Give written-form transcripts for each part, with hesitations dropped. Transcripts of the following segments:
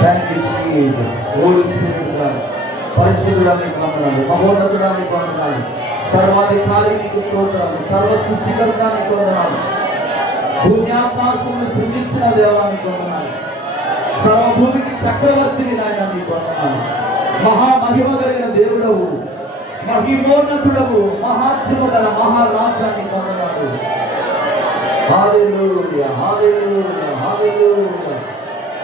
Thank you Jesus. Holy spirit God, పరిశుద్ధుడానికి వందనాలు, మహోన్నతుడానికి వందనాలు, సర్వాధికారికి స్తోత్రాలు, సర్వ సృష్టికర్తానికి వందనాలు, భూమ్యాకాశమును సృజించిన దేవానికి వందనాలు, సర్వభూమికి చక్రవర్తిని నాయన నీకు వందనాలు. మహామహిమ కలిగిన దేవుడవు, మహిమోన్నతుడవు, మహాత్మ గల మహారాజానికి వందనాలు. Hallelujah, hallelujah, hallelujah.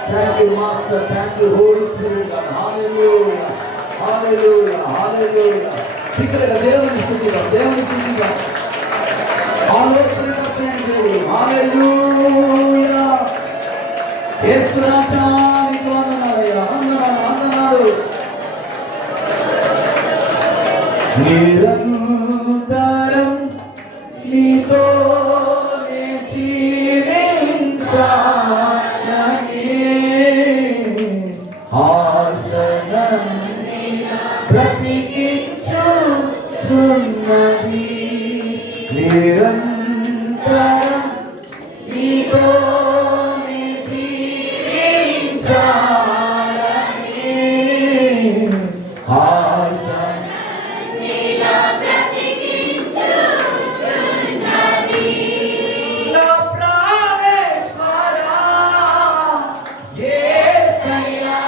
Thank you master, thank you holy spirit God. Hallelujah, hallelujah, hallelujah. ఇక్కడ దేవుని స్తుతిద్దాం, దేవుని స్తుతిద్దాం. ఆలోచన చేయండి. హల్లెలూయా. యేసు రాజానికి వందనాలయ్యా, వందనాలు, వందనాలు. నిరంతరం నీతోనే జీవించాలని ఆశనం బ్రతికించుచున్నది. నిరంతరం నీతోనే జీవించాలని ఆశనం నా ప్రాణేశ్వరా యేసయ్యా,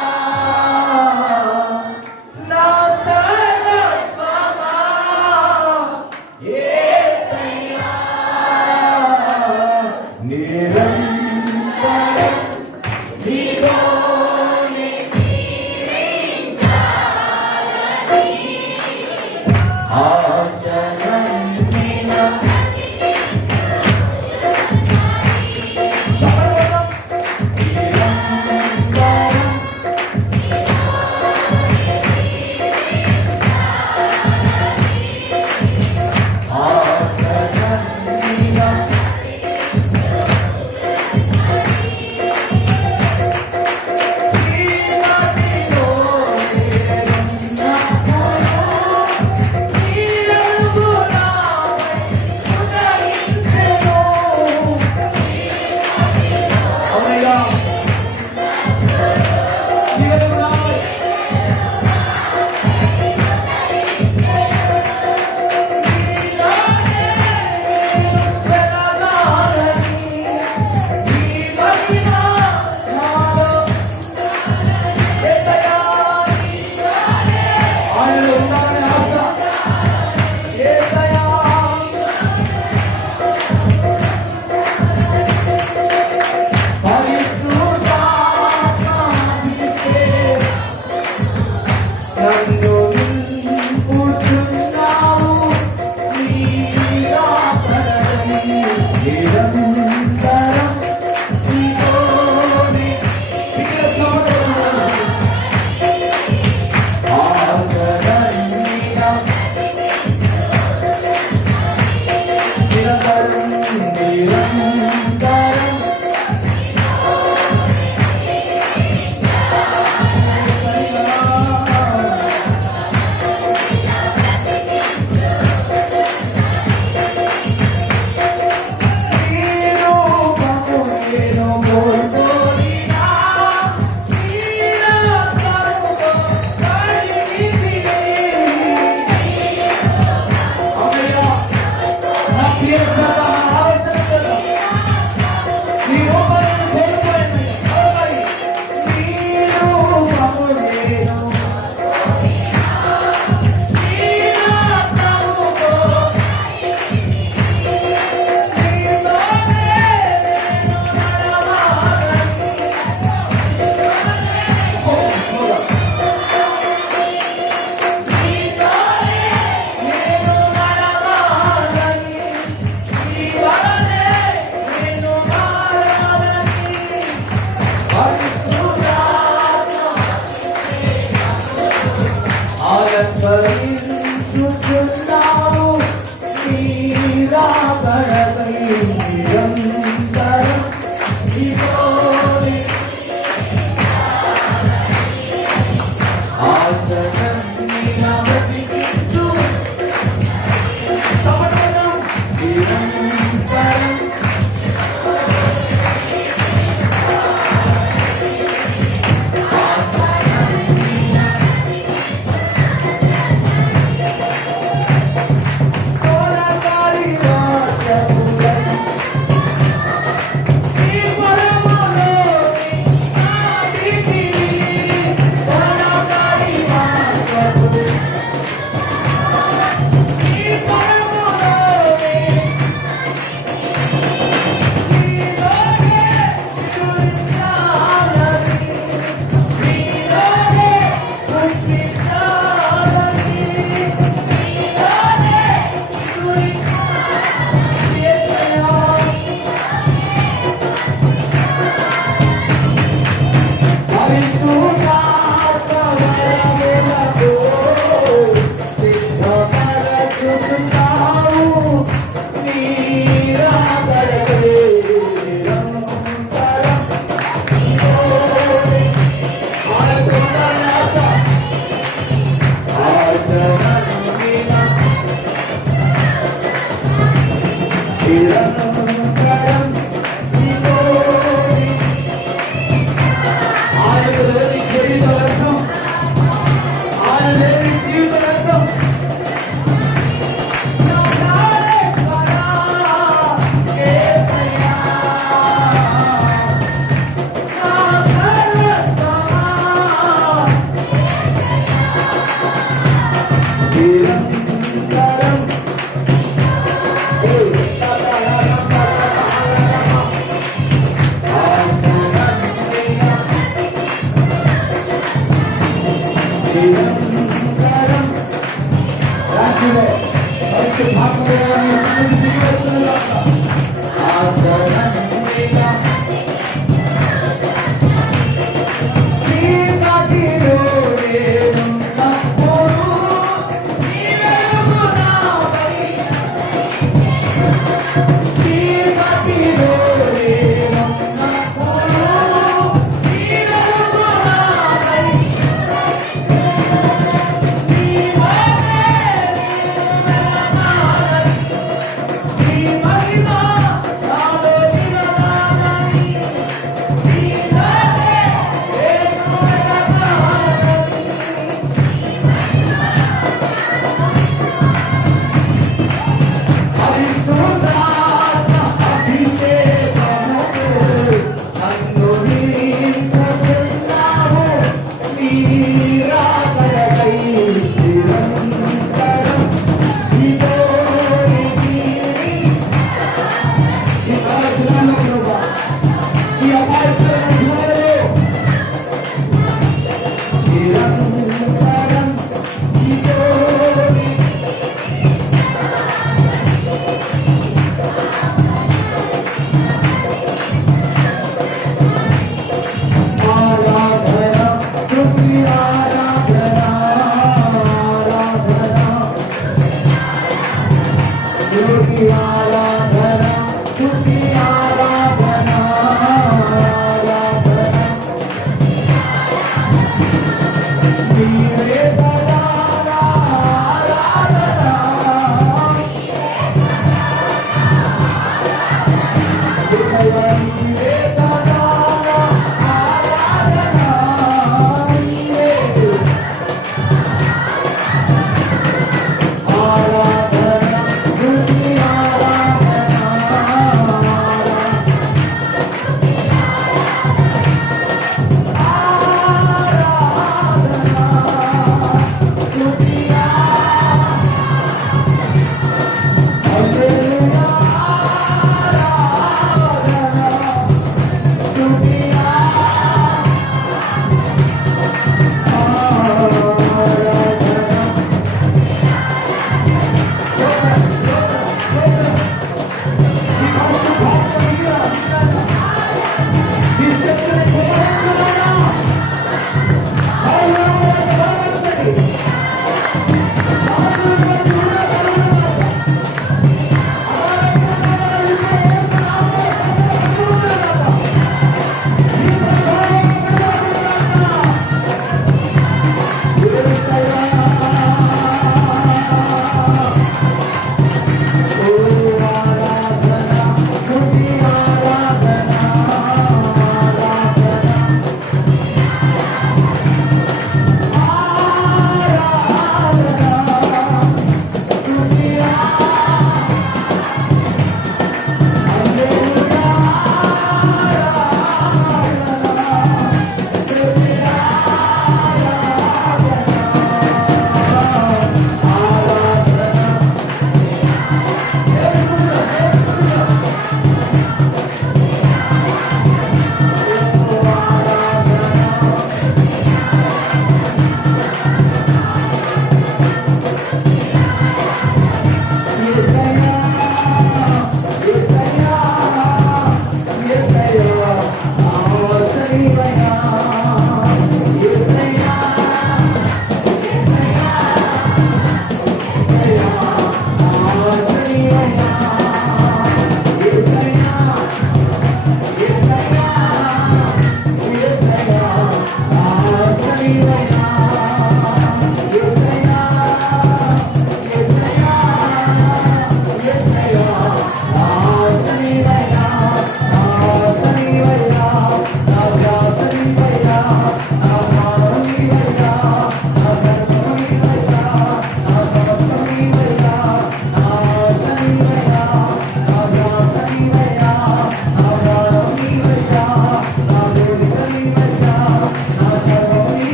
నా సర్వస్వమా యేసయ్యా. నిరంతరం నీతోనే జీవించాలని ఆశలన్నిలా నిరంతరం రాజువే పరిశు భాగములని దిగివచ్చునుగాక ఆదరణీగా చీకటిలో నేనున్నప్పుడు నీ వెలుగు నాపై చీకటిలో నేనున్నప్పుడు నీ వెలుగు నాపై నీ మహిమ నీ మహిమ నాలో నిలవాలని నీ నామే పరిశుద్ధాత్మ అభిషేకముతో నన్ను నింపుతున్నావు. నీ రాకడకై నిరంతరం ఇదో నీ కార్యక్రమంలో ప్రభువా, ఈ కార్యక్రమంలో నిరంతరం ఇదో నీ ఆరాధన స్తుతి ఆరాధన ఆరాధన స్తుతి ఆరాధన స్తుతి ఆరాధన ఆరాధన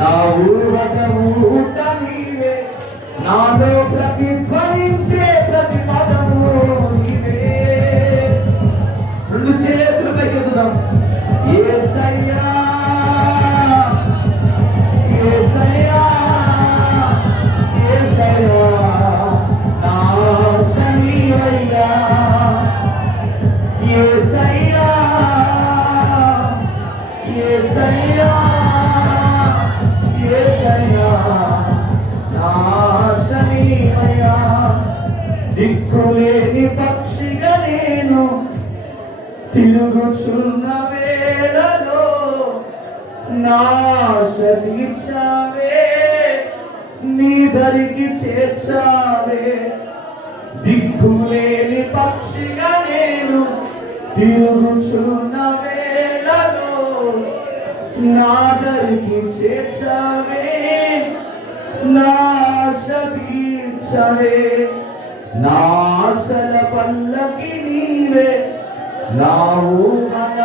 నా ఊరట ఊట నీవే, నాలో ప్రతిధ్వనించే ప్రతి పదము నీవే. రెండు చేతులు పైకెత్తుదాం. యేసయ్యా యేసయ్యా యేసయ్యా నా శరీరయ్యా, యేసయ్యా యేసయ్యా యేసయ్యా నా శరీరయ్యా. దిక్కులేని పక్షిగా నేను తిరుగుచున్న వేళలో నాశ తీర్చావే, నీ దరికి చేర్చావే. దిక్కులేని పక్షిగా నేను తిరుగుచున్న వేళలో నా దరికి చేర్చావే, నాశ తీర్చావే. నాశల పల్లకి నీవే, నా ఊహన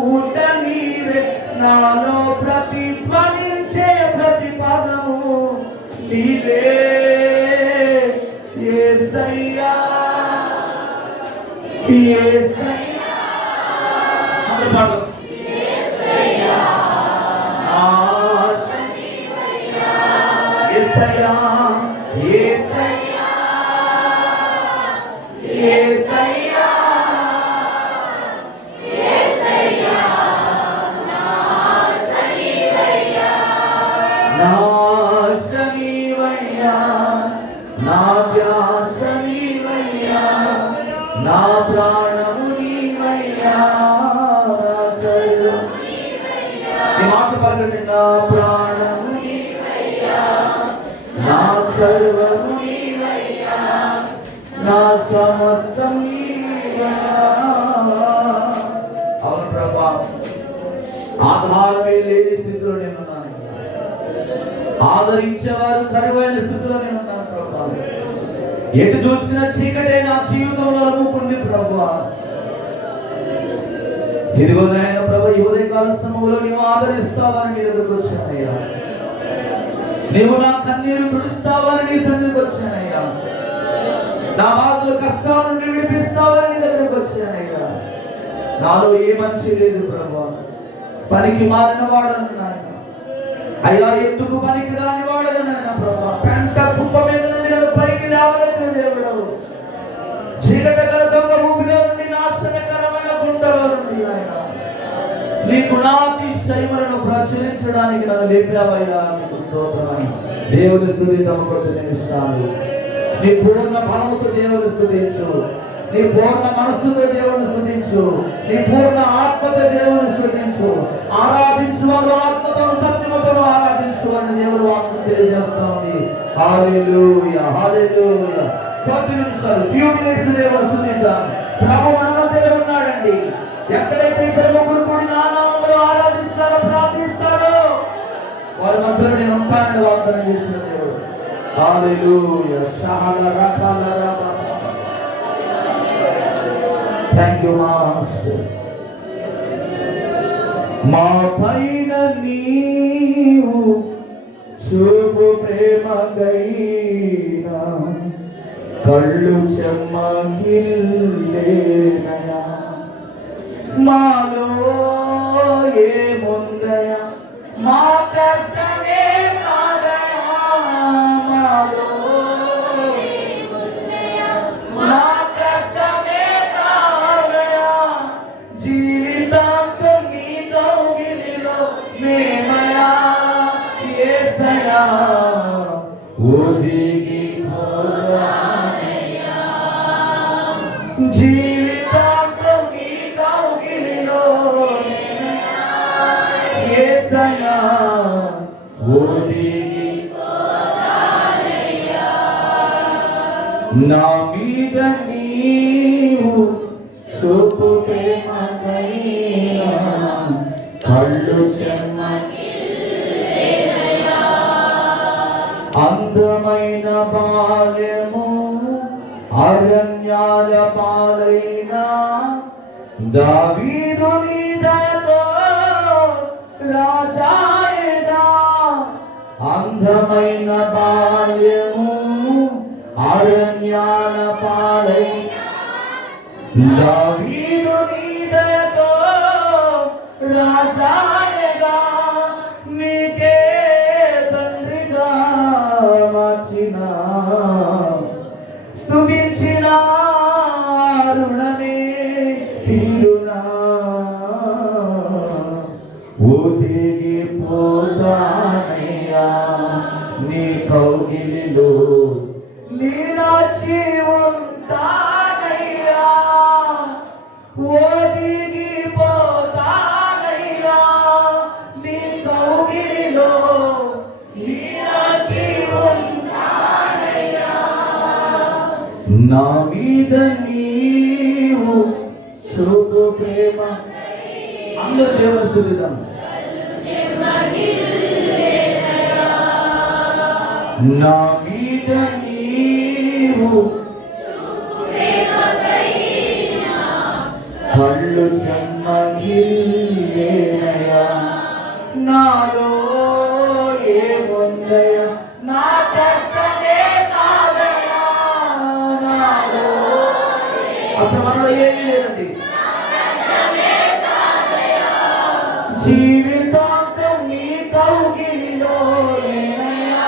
ఊట నీవే, నాలో ప్రతిధ్వనించే ప్రతి పదము నీవే. యేసయ్యా యేసయ్యా యేసయ్యా యేసయ్యా యేసయ్యా యేసయ్యా నా ధ్యాస నీవయ్యా, నా ప్రాణము నీవయ్యా, ఈ మాట పలకండి. నా ప్రాణము నీవయ్యా, నా సర్వము నీవయ్యా, నా సమస్తం నీవయ్యా. అవును ప్రభా, ఆధారమే లేని స్థితిలో నేనున్నాను, ఆదరించేవారు కరువైన స్థితిలో నేనున్నాను ప్రభా. ఎటు చూసిన చీకటే నా జీవితంలో అలుముకుంది ప్రభా. ఇదిగో నాయన ప్రభా, ఈ ఉదయకాల సమయంలో నీవు ఆదరిస్తావని నీ దగ్గరకు వచ్చానయ్యా. నీవు నా కన్నీరు తుడుస్తావని నీ సన్నిధికి వచ్చానయ్యా. నా బాధలు కష్టాల నుండి విడిపిస్తావని నీ దగ్గరకు వచ్చానయ్యా. నాలో ఏ మంచి లేదు ప్రభా, పనికి మారిన వాడను నాయన. అయ్యా, ఎందుకు పనికి రాని వాడను నాయన ప్రభా. పెంట కుప్ప మీద నుండి నన్ను పైకి లేవనెత్తిన దేవుడు, చీకట గల దొంగ ఊపిలో నుండి, నాశనకరమైన గుంటలో నుండి ఆయన నీ గుణాతిశయములను ప్రచురించడానికి నన్ను లేపావయ్యా. నీకు స్తోత్రం. దేవుని స్తుతిద్దాము కొద్ది నిమిషాలు. నీ పూర్ణ బలముతో దేవుని స్తుతించు, నీ పూర్ణ మనస్సుతో దేవుని స్తుతించు, నీ పూర్ణ ఆత్మతో దేవుని స్తుతించు. ఆరాధించు వారు ఆత్మతో సత్యముతో ఆరాధించు అని దేవుడు వాక్యం తెలియజేస్తుంది. హల్లెలూయా హల్లెలూయా. కొద్ది నిమిషాలు, ఫ్యూ మినిట్స్ దేవుని స్తుతిద్దాం. ప్రభు మన మధ్యలో ఉన్నాడండి. ఎక్కడైతే ఇద్దరు ముగ్గురు కూడి నా నామములో ఆరాధిస్తారో, ప్రార్థిస్తారో, వారి మధ్యలో నేను ఉంటానని వాగ్దానం చేసిన దేవుడు. హల్లెలూయా. షహల రకాల రకాల. Thank you master. మా పైన నీవు చూపు ప్రేమగైనా, కళ్ళు చెమ్మగిల్లేనయా. మాలో ఏముందయా, మా కర్తనే కాదయా. మాలో మా కర్తనే కాదయా. జీవితాంతం నీ కౌగిలిలో మేమయా. యేసయ్యా ఒదిగి పోరానయ్యా. జీవితాంతం నీ కౌగిలిలో యేసయ్యా ఒదిగి పోరానయ్యా. నా మీద నీవు చూపు ప్రేమగైనా, కళ్ళు చెమ్మగిల్లేనయా. అందమైన బాల్యము అరణ్యాల పాలైనా, దావీదు నీ దయతో రాజాయనా. అందమైన బాల్యము అరణ్యాల పాలై దావీదు నీదయతో రాజాయగా నీకే తండ్రిగా మార్చిన స్తుతించిన రుణమే తీరునా ఒదిగి పోతానయ్యా నీ కౌగిలిలో నీలాచి ఉంటానయ్యా ఒదిగి పోతానయ్యా నీ కౌగిలిలో నీలాచి ఉంటానయ్యా నా మీద నీవు చూపు ప్రేమ అందరూ దేవుని స్తుతిద్దాం నా మీద నీవు కళ్ళు చెమ్మగిల్లేనయా నాలో ఏముందయా నా కర్తనే కాదయా నాలో అసలు మనలో ఏమీ లేదండి జీవితాంతం నీ కౌగిలిలో నేనయ్యా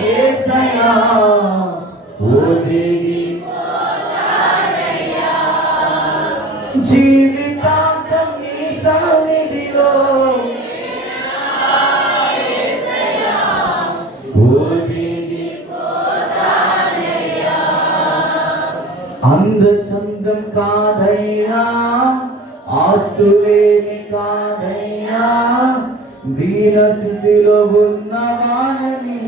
యేసయ్యా ఒదిగి పోతానయ్యా జీవితాంతం నీ సన్నిధిలో యేసయ్యా ఒదిగి పోతానయ్యా అందచందం కాదయ్యా ఆస్తులేమి కాదయ్యా దీన స్థితిలో ఉన్న వాణని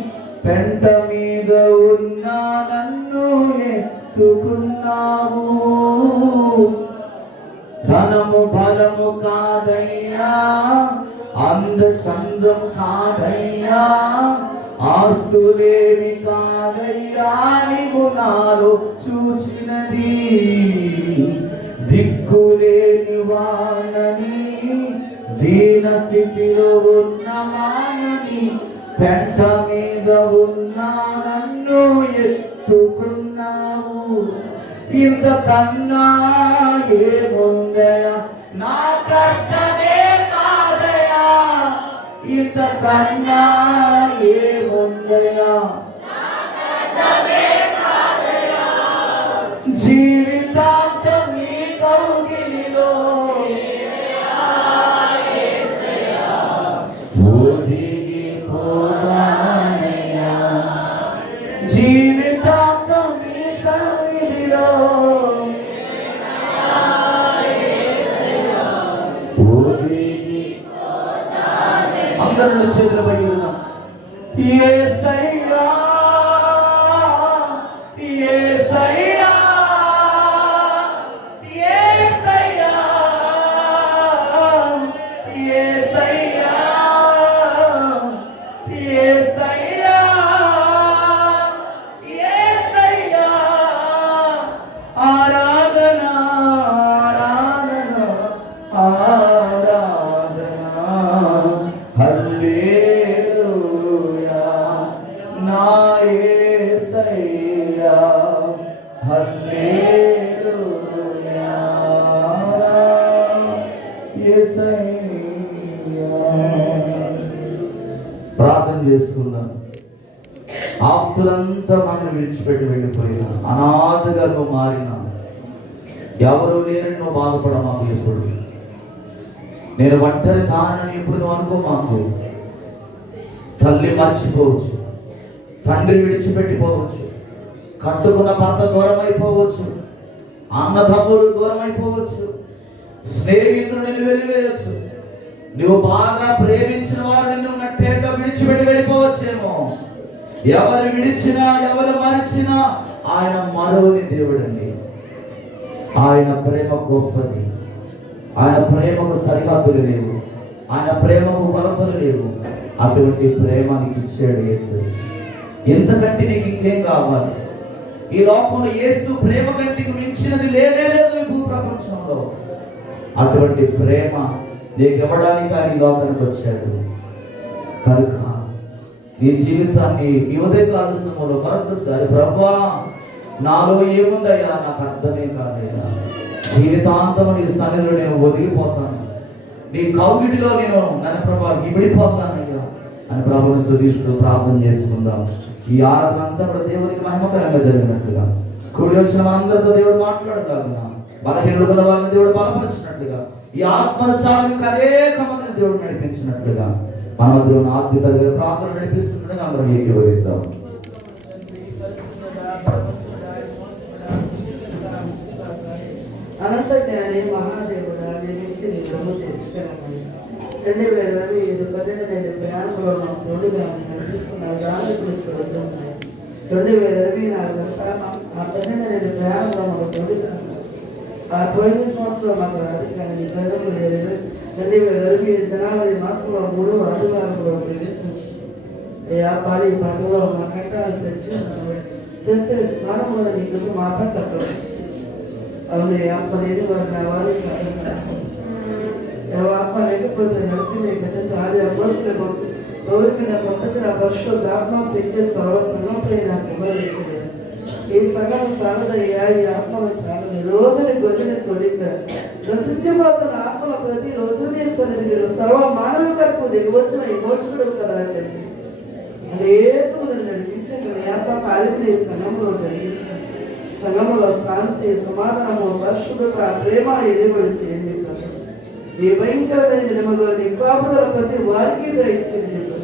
పెంట మీద ఉన్న నన్ను ఎత్తుకున్నావు ధనము బలము కాదయ్యా అందచందం కాదయ్యా ఆస్తులేమి కాదయ్యా నీవు నాలో చూచినది దిక్కులేని వాణని దీన స్థితిలో ఉన్న వాణని పెంట మీద ఉన్న నన్ను ఎత్తుకున్నావు ఇంత కన్నా ఏముందయా నా కర్తనే కాదయా ఇంత కన్నా ఏముందయా జీవితాంతం నీ కౌగిలిలో ఒదిగి పోతానయ్యా జీవితాంతం నీ సన్నిధిలో ఒదిగి అందరూ చేతులు పడి ఉన్నాం యేసయ్యా యేసయ్యా ప్రార్థన చేసుకున్నాం. ఆప్తులంతా మనం విడిచిపెట్టి వెళ్ళిపోయినా అనాథగా నువ్వు మారినా ఎవరు లేరని నువ్వు బాధపడ మాకు ఎప్పుడు నేను ఒంటరి దానని ఎప్పుడు నువ్వు అనుకో మాకు. తల్లి మర్చిపోవచ్చు, తండ్రి విడిచిపెట్టిపోవచ్చు, కట్టుకున్న భర్త దూరం అయిపోవచ్చు, అన్నదమ్ముడు దూరం అయిపోవచ్చు, స్నేహితుడు నిన్ను వెళ్ళివేయచ్చు, నువ్వు బాగా ప్రేమించిన వారు నిన్ను నట్టేగా విడిచిపెట్టి వెళ్ళిపోవచ్చేమో. ఎవరు విడిచినా ఎవరు మరిచినా ఆయన మరోని దేవుడండి. ఆయన ప్రేమ గొప్పది. ఆయన ప్రేమకు సరిహద్దులు లేవు, ఆయన ప్రేమకు కొలతలు లేవు. అటువంటి ప్రేమ నీకు ఇచ్చాడు యేసు. ఎంతకంటే నీకు ఇంకేం కావాలి? ఈ లోకంలో యేసు ప్రేమ కంటికి మించినది లేనే లేదు ఈ భూ ప్రపంచంలో. అటువంటి ప్రేమ నీకు ఇవ్వడానికి ఆయన లోకానికి వచ్చాడు. కనుక నీ జీవితాన్ని ఈ ఉదయకాల సమయంలో మరొకసారి ప్రభువా నాలో ఏముందయ్యా నాకు అర్థమే కాదయ్యా, జీవితాంతం నీ సన్నిధిలో నేను ఒదిగిపోతాను, నీ కౌగిటిలో నేను నన్ను ప్రభా విడిపోతానయ్యా అని ప్రభువుని స్తుతిస్తూ ప్రార్థన చేసుకుందాం. ఈ ఆరాధన అంతా కూడా దేవునికి మహిమకరంగా జరిగినట్లుగా కూడి వచ్చిన మనందరితో దేవుడు మాట్లాడగలగా, బలహీనులు ఉన్న వాళ్ళని దేవుడు బలపరిచినట్లుగా, ఈ ఆత్మచారానికి అనేక మందిని దేవుడు నడిపించినట్లుగా మన దేవుని ఆత్మీయ దగ్గర ప్రార్థన నడిపిస్తుండగా అందరూ ఏకీభవిద్దాం. అనంత జ్ఞాని మహాదేవుడా, నేను ఇచ్చి నీ బ్రహ్మ తెచ్చుకున్నాను. 2025 18 ప్రయాణంలో మా తోడుగా నడిపిస్తున్నారు. దాన్ని తీసుకువచ్చున్నాయి. 2024 ఆ 18 ప్రయాణంలో మాకు తోడుగా ఆ 9 సంవత్సరంలో మాకు అధికారి జరగడం లేదు. 2025 జనవరి మాసంలో 3వ ఆదివారంలో ప్రవేశించి ఆ పాడి పండుగలో మా కట్టాలు తెచ్చి చేసే స్నానం వల్ల నీకు మాట్లాడతారు. అవును ఆత్మ లేదు వారు కావాలి, ఆత్మ లేకపోతే నడిపి ఆది అపోస్తుల కోరికల పొందిన పరిశుద్ధాత్మ శక్తి సర్వసంగంపై నాకు వివరించలేదు. ఈ సగం సాగదయ్యా, ఈ ఆత్మల సాగద రోజుని గొర్రెల కోరిక నశించిపోతున్న ఆత్మల ప్రతిరోజు సన్నిధిలో సర్వ మానవ కొరకు దిగవచ్చిన విమోచకుడు కదా తండ్రి. అనేక నడిపించండి ఆత్మ కార్యక్రమ సంఘంలో జరిగింది. సంఘంలో శాంతి, సమాధానము, పరిశుభ్రత, ప్రేమ ఎదుబడి చేయండి. ఈ భయంకరమైన జన్మలో నీ కాపుదల ప్రతి వారికి దయచేయండి.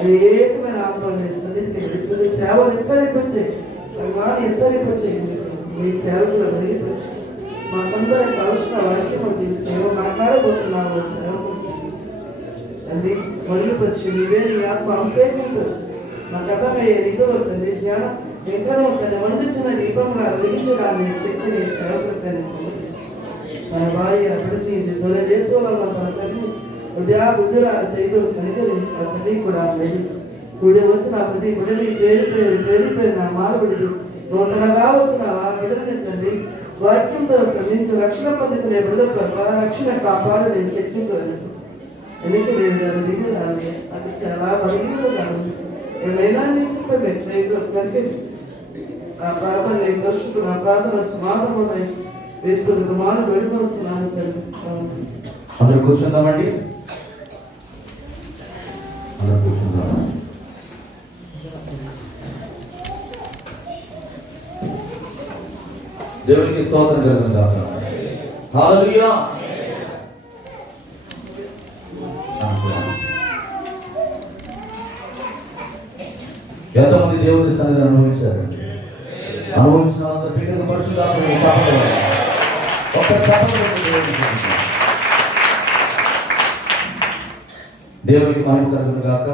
అనేకమైన ఆత్మని స్థితికి సేవ విస్తరింపచ్చే, సంఘాన్ని విస్తరింపచేయండి. మీ సేవకులు వెలిగిపచ్చు. మాకందరికి అవసర వాక్యం సేవ మాట్లాడబోతున్నాము. సేవకు అది వెలిగిపచ్చి నీవే నీ ఆత్మ అభిషేకంతో మా కథమయ్యే దిగవుతుంది. జ్ఞానం ఎక్కడో తన వండించిన దీపంగా వెలిగించడాన్ని శక్తిని సేవకుని మన భార్య ప్రతి తొలి చేసుకోవాలన్న తన తల్లి ఉదయా బుద్ధురాలు చేయడం కనికరించి కూడా వెలిగించి కూడి వచ్చిన ప్రతి గుడిని పేరు నా మానవుడికి నూతనగా వచ్చిన ఆ బిడ్డని తండ్రి వాక్యంతో స్పందించి రక్షణ పొందుకునే బిడ్డల రక్షణ కాపాడని శక్తితో ఎందుకు లేదు దిగురాలి. అది చాలా బలహీనత. ఏమైనా చెప్పండి ఆ పాపని దర్శకుడు ఆ ప్రార్థన సమాధానం వేసుకుని మాను వెళ్ళిపోతున్నాను తండ్రి. అందరూ కూర్చుందామండి. అందరూ కూర్చుందాం. దేవునికి స్తోత్రం కలుగును గాక. హల్లెలూయా. ఎంతమంది దేవుని సన్నిధిని అనుభవించారు? అనుభవించిన వాళ్ళంతా పిల్లల పరిశుద్ధాత్మని దేవునికి మహిమ కలుగును గాక.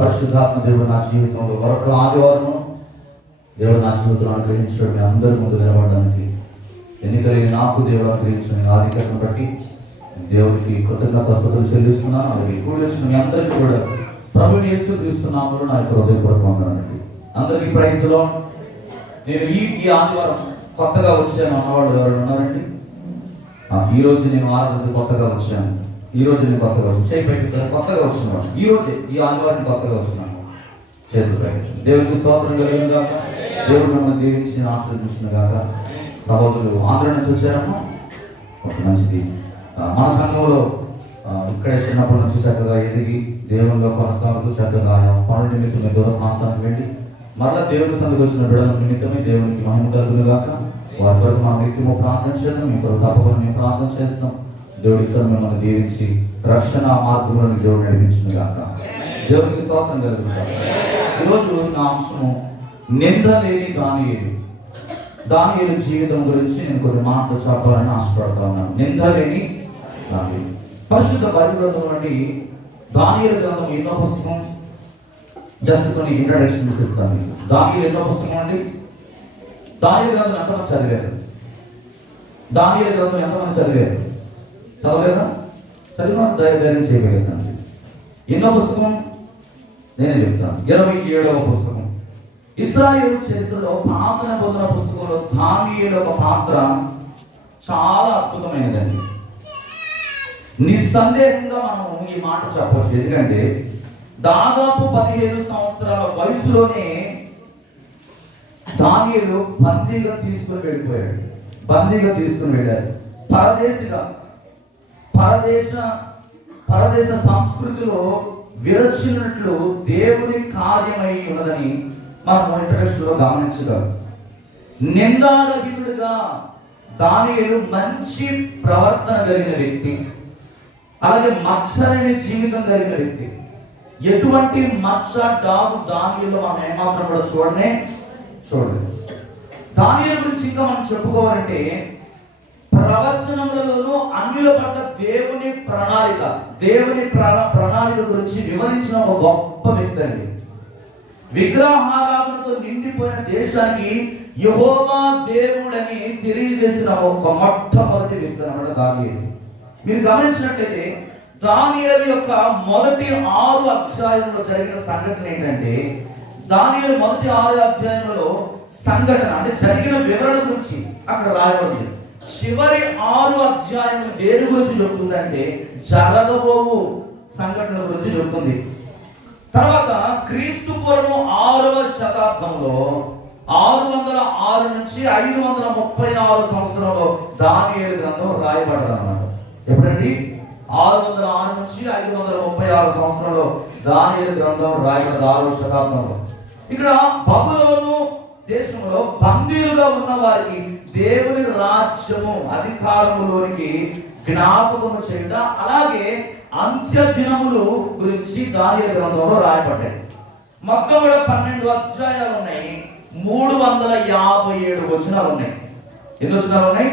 పరిశుద్ధాత్మ దేవుడు నా జీవితంలో మరొక ఆదివారం దేవుడు నా జీవితంలో అనుగ్రహించడం మీ అందరి ముందు నిలబడడానికి ఎన్నికలైన నాకు దేవుడు అనుగ్రహించిన ఆధిక్యతను బట్టి దేవుడికి కృతజ్ఞతాస్తుతులు చెల్లిస్తున్నాను. అలాగే కూడి వచ్చిన మీ అందరికీ కూడా ప్రభువుని యేసుక్రీస్తు నామములో నా యొక్క హృదయపూర్వక వందనాలు. అందరికీ ప్రైజ్ లో. నేను ఈ ఆదివారం కొత్తగా వచ్చాను అన్నవాళ్ళు ఎవరు ఉన్నారండి? ఈ రోజు నేను ఆదివారం కొత్తగా వచ్చాను. ఈ రోజు నేను కొత్తగా వచ్చాను. చేయి పెట్టి కొత్తగా వచ్చినవాడు ఈ రోజే ఈ ఆదివారం కొత్తగా వచ్చినాను. చేతులు పెట్టి దేవునికి స్తోత్రం కలిగిన గాక. దేవుడు మిమ్మల్ని దీవించి ఆశీర్వదించిన గాక. సహోదరులు ఆంధ్ర నుంచి వచ్చారమ్మా, ఒక మంచిది. మన సంఘంలో ఇక్కడే చిన్నప్పటి నుంచి చక్కగా ఎదిగి దేవునిలో కొనసాగుతూ చక్కగా పనుల నిమిత్తమే దూర ప్రాంతానికి వెళ్ళి మరలా దేవుని సందుకు వచ్చిన బిడ్డల నిమిత్తమే దేవునికి మహిమ కలుగును గాక. వారి కొరకు మా నిత్యము ప్రార్థన చేస్తాం. మీ కొరకు తప్పకుండా మేము ప్రార్థన చేస్తాం. దేవుడి ఇద్దరు మిమ్మల్ని దీవించి రక్షణ మార్గంలోని దేవుడు నడిపించిన గాక. దేవునికి స్తోత్రం కలుగును గాక. ఈరోజు నా అంశము నింద లేని దానియేలు. దానియేలు జీవితం గురించి నేను కొన్ని మాటలు చెప్పాలని ఆశపడతా ఉన్నాను. నింద లేని దానియేలు. పరిశుద్ధ బైబిల్ నుండి దానియేలు గ్రంథం ఎన్నో పుస్తకం, జస్ట్ కొన్ని ఇంట్రడక్షన్స్ ఇస్తాను. దానియేలు ఎన్నో పుస్తకం అండి? దానియేలు గ్రంథం ఎంతమంది చదివారు? దానియేలు గ్రంథం ఎంతమంది చదివారు? చదవలేదా? చదివిన ధైర్యం చేయగలుగుతాను. ఎన్నో పుస్తకం నేనే చెప్తాను. 27వ పుస్తకం. ఇశ్రాయేలు చరిత్రలో పాత నిబంధన పుస్తకంలో దానియేలు ఒక పాత్ర చాలా అద్భుతమైనదండి. నిస్సందేహంగా మనం ఈ మాట చెప్పవచ్చు. ఎందుకంటే దాదాపు 15 సంవత్సరాల వయసులోనే దానియేలు బందీగా తీసుకుని వెళ్ళిపోయాడు. బందీగా తీసుకుని వెళ్ళారు. పరదేశ సంస్కృతిలో విరచినట్లు దేవుని కార్యమై ఉన్నదని మనం ఇంటర్నెట్లో గమనించగలం. నిందారహితుడిగా దానియేలు మంచి ప్రవర్తన కలిగిన వ్యక్తి, అలాగే మత్సరైన జీవితం కలిగిన వ్యక్తి. ఎటువంటి మచ్చ డాగు దానియేలులో మనం ఏమాత్రం కూడా చూడలేదు. దానియేలు గురించి ఇంకా మనం చెప్పుకోవాలంటే ప్రవచనములలోనూ అన్యుల పట్ల దేవుని ప్రణాళిక గురించి వివరించిన ఒక గొప్ప వ్యక్తి అండి. విగ్రహారాధనతో నిండిపోయిన దేశానికి యెహోవా దేవుడని తెలియజేసిన ఒక మొట్టమొదటి వ్యక్తి అన్నమాట దానియేలు. మీరు గమనించినట్లయితే దానియేలు యొక్క మొదటి 6 అధ్యాయంలో జరిగిన సంఘటన ఏంటంటే, దానియేలు మొదటి 6 అధ్యాయంలో సంఘటన అంటే జరిగిన వివరణ గురించి అక్కడ రాయబడింది. చివరి 6 అధ్యాయములు దేని గురించి చెబుతుందంటే జరగబోవు సంఘటన గురించి చెబుతుంది. తర్వాత క్రీస్తు పూర్వం 6వ శతాబ్దంలో 606 నుంచి 536 సంవత్సరంలో దానియేలు గ్రంథం రాయబడదన్నమాట. ఎప్పుడండి? 606 నుంచి 536 సంవత్సరంలో దానియేలు గ్రంథం రాయబడ్డ 6వ శతాబ్దంలో. ఇక్కడ బబులోను దేశంలో బందీలుగా ఉన్న వారికి దేవుని రాజ్యము అధికారములోనికి జ్ఞాపకము చేయట, అలాగే అంత్య దినములు గురించి దానియేలు గ్రంథంలో రాయబడ్డాయి. మొత్తం కూడా 12 అధ్యాయాలు ఉన్నాయి. 357 వచనాలు ఉన్నాయి. ఎన్ని వచనాలు ఉన్నాయి?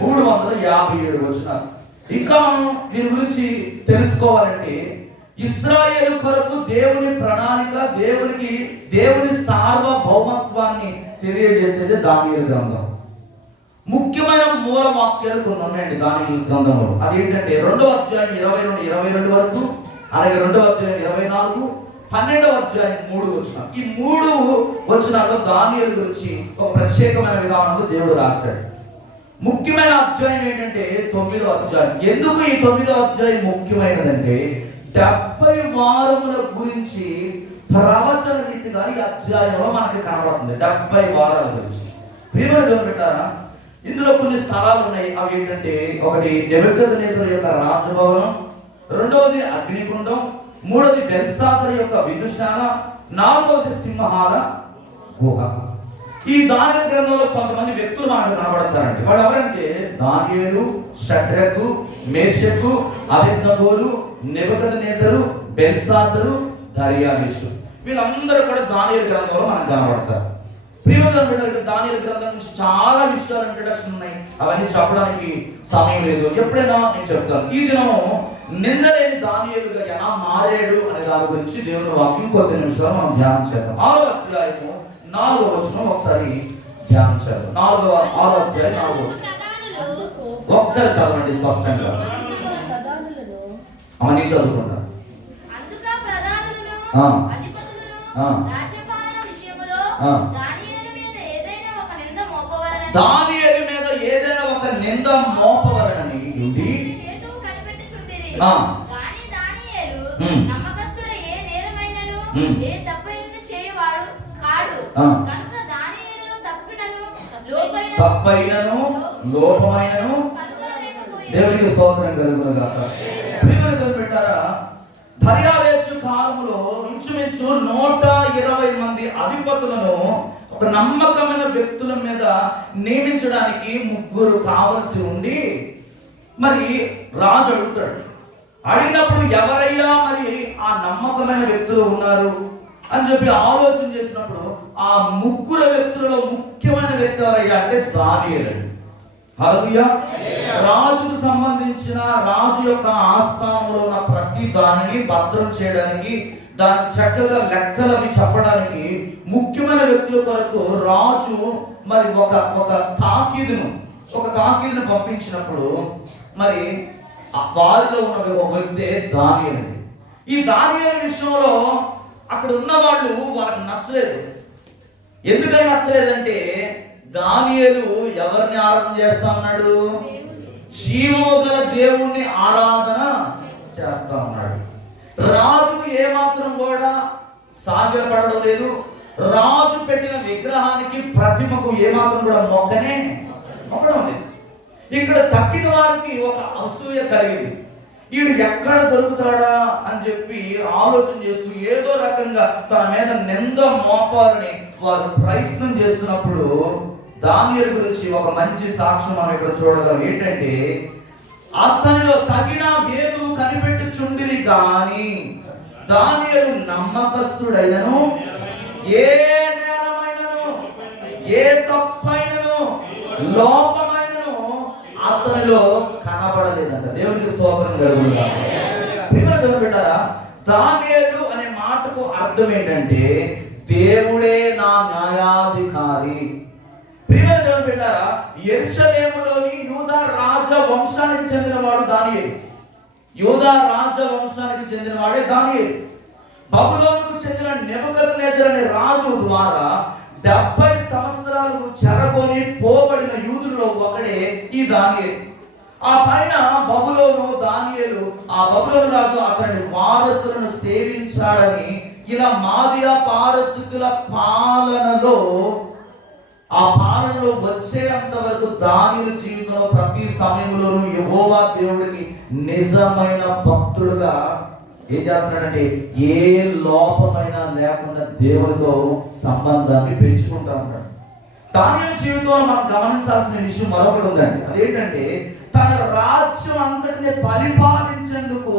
357 వచనాలు. ఇంకా మనం దీని గురించి తెలుసుకోవాలంటే ఇశ్రాయేలు కొరకు దేవుని ప్రణాళిక, దేవుని సార్వభౌమత్వాన్ని తెలియజేసేది దానియేలు గ్రంథం. ముఖ్యమైన మూల వాక్యాలు కొన్ని ఉన్నాయండి దానియేలు గ్రంథంలో. అదేంటంటే 2వ అధ్యాయం 20 నుండి 22 వరకు, అలాగే 2వ అధ్యాయం 24, 12వ అధ్యాయం 3 వచనాలు. ఈ 3 వచనాల్లో దానియేలు గురించి ఒక ప్రత్యేకమైన విధానంలో దేవుడు రాశాడు. ముఖ్యమైన అధ్యాయం ఏంటంటే 9వ అధ్యాయం. ఎందుకు ఈ 9వ అధ్యాయం ముఖ్యమైనదంటే 70 వారముల గురించి ప్రవచన రీతిగా ఈ అధ్యాయంలో మనకి కనబడుతుంది. 70 వారాల గురించి ప్రియమైన పెట్టారా. ఇందులో కొన్ని స్థలాలు ఉన్నాయి. అవి ఏంటంటే, ఒకటి నెబుకద్నెజరు యొక్క రాజభవనం, 2వది అగ్నికుండం, 3వది బెల్షాజరు యొక్క విదుశాల, 4వది సింహాల గుహ. ఈ దానియేలు గ్రంథంలో కొంతమంది వ్యక్తులు మనకు కనబడతారండి. వాళ్ళు ఎవరంటే దానియేలు, షడ్రకు, మేషకు, అబేద్నెగోలు, నెబుకద్నెజరు, బెల్షాజరు, దర్యావేషు. వీళ్ళందరూ కూడా దానియేలు గ్రంథంలో మనకు కనబడతారు. ప్రియమైన దానియేలు గ్రంథం నుంచి చాలా విషయాలు ఇంట్రడక్షన్ ఉన్నాయి. అవన్నీ చెప్పడానికి సమయం లేదు. ఎప్పుడైనా నేను చెప్తాను. ఈ దినం నిందలేని దానియేలుగా ఎలా మారాడు అనే దాని గురించి దేవుని వాక్యం కొద్ది నిమిషాలు మనం ధ్యానం చేద్దాం. 6వ అధ్యాయము 4వ వచనం ఒకసారి ధ్యానం చేద్దాం. 6వ అధ్యాయం 4వ వచనం ఒక్కరు చదవండి స్పష్టంగా. అవన్నీ చదువుకుంటా. దానియేలు మీద ఏదైనా ఒక నింద మోపవలనని ఉండి తప్పైనను లోపమైనను దేవునికి స్తోత్రం కలుగును గాక. పెట్టారా, దర్యావేషు కాలంలో ఇంచుమించు 120 మంది అధిపతులను ఒక నమ్మకమైన వ్యక్తుల మీద నియమించడానికి 3 కావలసి ఉండి, మరి రాజు అడుగుతాడు. అడిగినప్పుడు ఎవరయ్యా మరి ఆ నమ్మకమైన వ్యక్తులు ఉన్నారు అని చెప్పి ఆలోచన చేసినప్పుడు ఆ 3 వ్యక్తులలో ముఖ్యమైన వ్యక్తి ఎవరయ్యా అంటే దానియేలు. హల్లెలూయా. రాజుకు సంబంధించిన రాజు యొక్క ఆస్థానంలో ఉన్న ప్రతి దానిని భద్రం చేయడానికి, దాని చక్కగా లెక్కలవి చెప్పడానికి ముఖ్యమైన వ్యక్తుల కొరకు రాజు మరి ఒక తాకీదును పంపించినప్పుడు మరి వారిలో ఉన్న ఒక వ్యక్తి దానియేలు. ఈ దానియేలు విషయంలో అక్కడ ఉన్న వాళ్ళకి నచ్చలేదు. ఎందుకని నచ్చలేదంటే దానియేలు ఎవరిని ఆరాధన చేస్తా ఉన్నాడు? జీవము గల దేవుణ్ణి ఆరాధన చేస్తా ఉన్నాడు. రాజుకు ఏ ఏమాత్రం కూడా సాగిలపడడం లేదు. రాజు పెట్టిన విగ్రహానికి, ప్రతిమకు ఏమాత్రం కూడా మొక్కడం లేదు. ఇక్కడ తక్కిన వారికి ఒక అసూయ కలిగింది. వీడు ఎక్కడ దొరుకుతాడా అని చెప్పి ఆలోచన చేస్తూ ఏదో రకంగా తన మీద నింద మోపాలని వారు ప్రయత్నం చేస్తున్నప్పుడు దానియేలు గురించి ఒక మంచి సాక్ష్యం మనం ఇక్కడ చూడగలం. ఏంటంటే, అతనిలో తగిన హేతువు కనిపెట్టుచుండిరి గాని దానియేలు నమ్మకస్తుడైనను, ఏ నేరమైనను, ఏ తప్పైనను, లోపమైనను అతనిలో కనబడలేదంట. దేవునికి స్తోత్రం కలుగునుగాక. దానియేలు అనే మాటకు అర్థం ఏంటంటే, దేవుడే నా న్యాయాధికారి. యెరూషలేములోని యూదా రాజ వంశానికి చెందినవాడు దానియేలు. యూదా రాజ వంశానికి చెందినవాడే దానియేలు. బబులోనుకు చెందిన నెబుకద్నెజరు అనే రాజు ద్వారా 70 సంవత్సరాలు చెరగొని పోబడిన యూదుల్లో ఒకడే ఈ దానియేలు. ఆ పైన బబులోను దానియేలు, ఆ బబులోను రాజు అతని వారసులను సేవించాడని ఇలా మాదియా పారసికుల పాలనలో, ఆ పాలనలో వచ్చేంత వరకు దానియేలు జీవితంలో ప్రతి సమయంలోనూ యెహోవా దేవుడికి నిజమైన భక్తుడుగా ఏం చేస్తున్నాడంటే, ఏ లోపమైనా లేకుండా దేవుడితో సంబంధాన్ని పెంచుకుంటా ఉంటాడు. దానియేలు జీవితంలో మనం గమనించాల్సిన విషయం మరొకటి ఉందండి. అదేంటంటే, తన రాజ్యం అంతటిని పరిపాలించేందుకు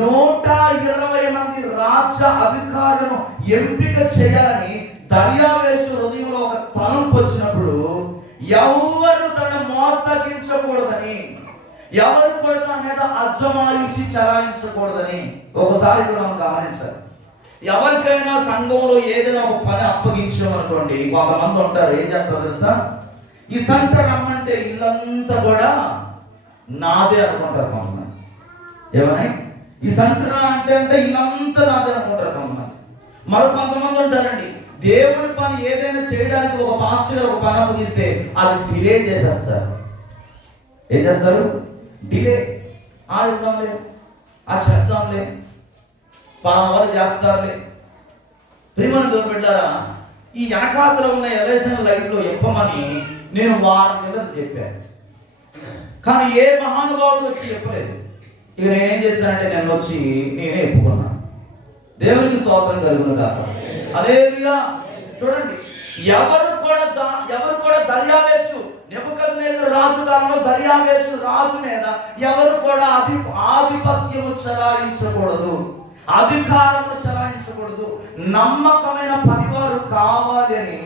120 మంది రాజ్య అధికారులను ఎంపిక చేయాలని దర్యావేషు హృదయంలో ఒక తలంపు వచ్చినప్పుడు, ఎవరు తనను మోసగించకూడదని, ఎవరు కూడా తన మీద అజమాయిషి చలాయించకూడదని ఒకసారి మనం గమనించాలి. ఎవరికైనా సంఘంలో ఏదైనా ఒక పని అప్పగించామనుకోండి, కొంతమంది ఉంటారు ఏం చేస్తారు తెలుసా, ఈ సంత రమ్మంటే ఇల్లంతా కూడా నాదే అనుకుంటారు కొంతమంది. ఏమని ఈ సంతరా అంటే ఇల్లంతా నాదే అనుకుంటారు కొంతమంది. మరో కొంతమంది ఉంటారండి, దేవుడి పని ఏదైనా చేయడానికి ఒక పాస్టర్ ఒక పని అప్పగిస్తే అది డిలే చేసేస్తారు. ఏం చేస్తారు? డిలే. ఇద్దాంలే, చేద్దాంలే, పలానా వాళ్ళు చేస్తారులే. ప్రియమైన దేవుని బిడ్డలారా, ఈ వెనకాతలో ఉన్న ఎలక్షన్ లైట్లో చెప్పమని నేను వారం కింద చెప్పాను. కానీ ఏ మహానుభావుడు వచ్చి చెప్పలేదు. ఇక నేనేం చేశానంటే, నేను వచ్చి నేనే చెప్పుకున్నాను. దేవునికి స్తోత్రం కలుగునుగాక. హల్లెలూయా. చూడండి, ఎవరు కూడా దర్యావేషు నెబుకద్నెజరు రాజు కాలంలో దర్యావేషు రాజు మీద ఎవరు కూడా ఆధిపత్యము చలాయించకూడదు, అధికారము చలాయించకూడదు. నమ్మకమైన పనివారు కావాలి అని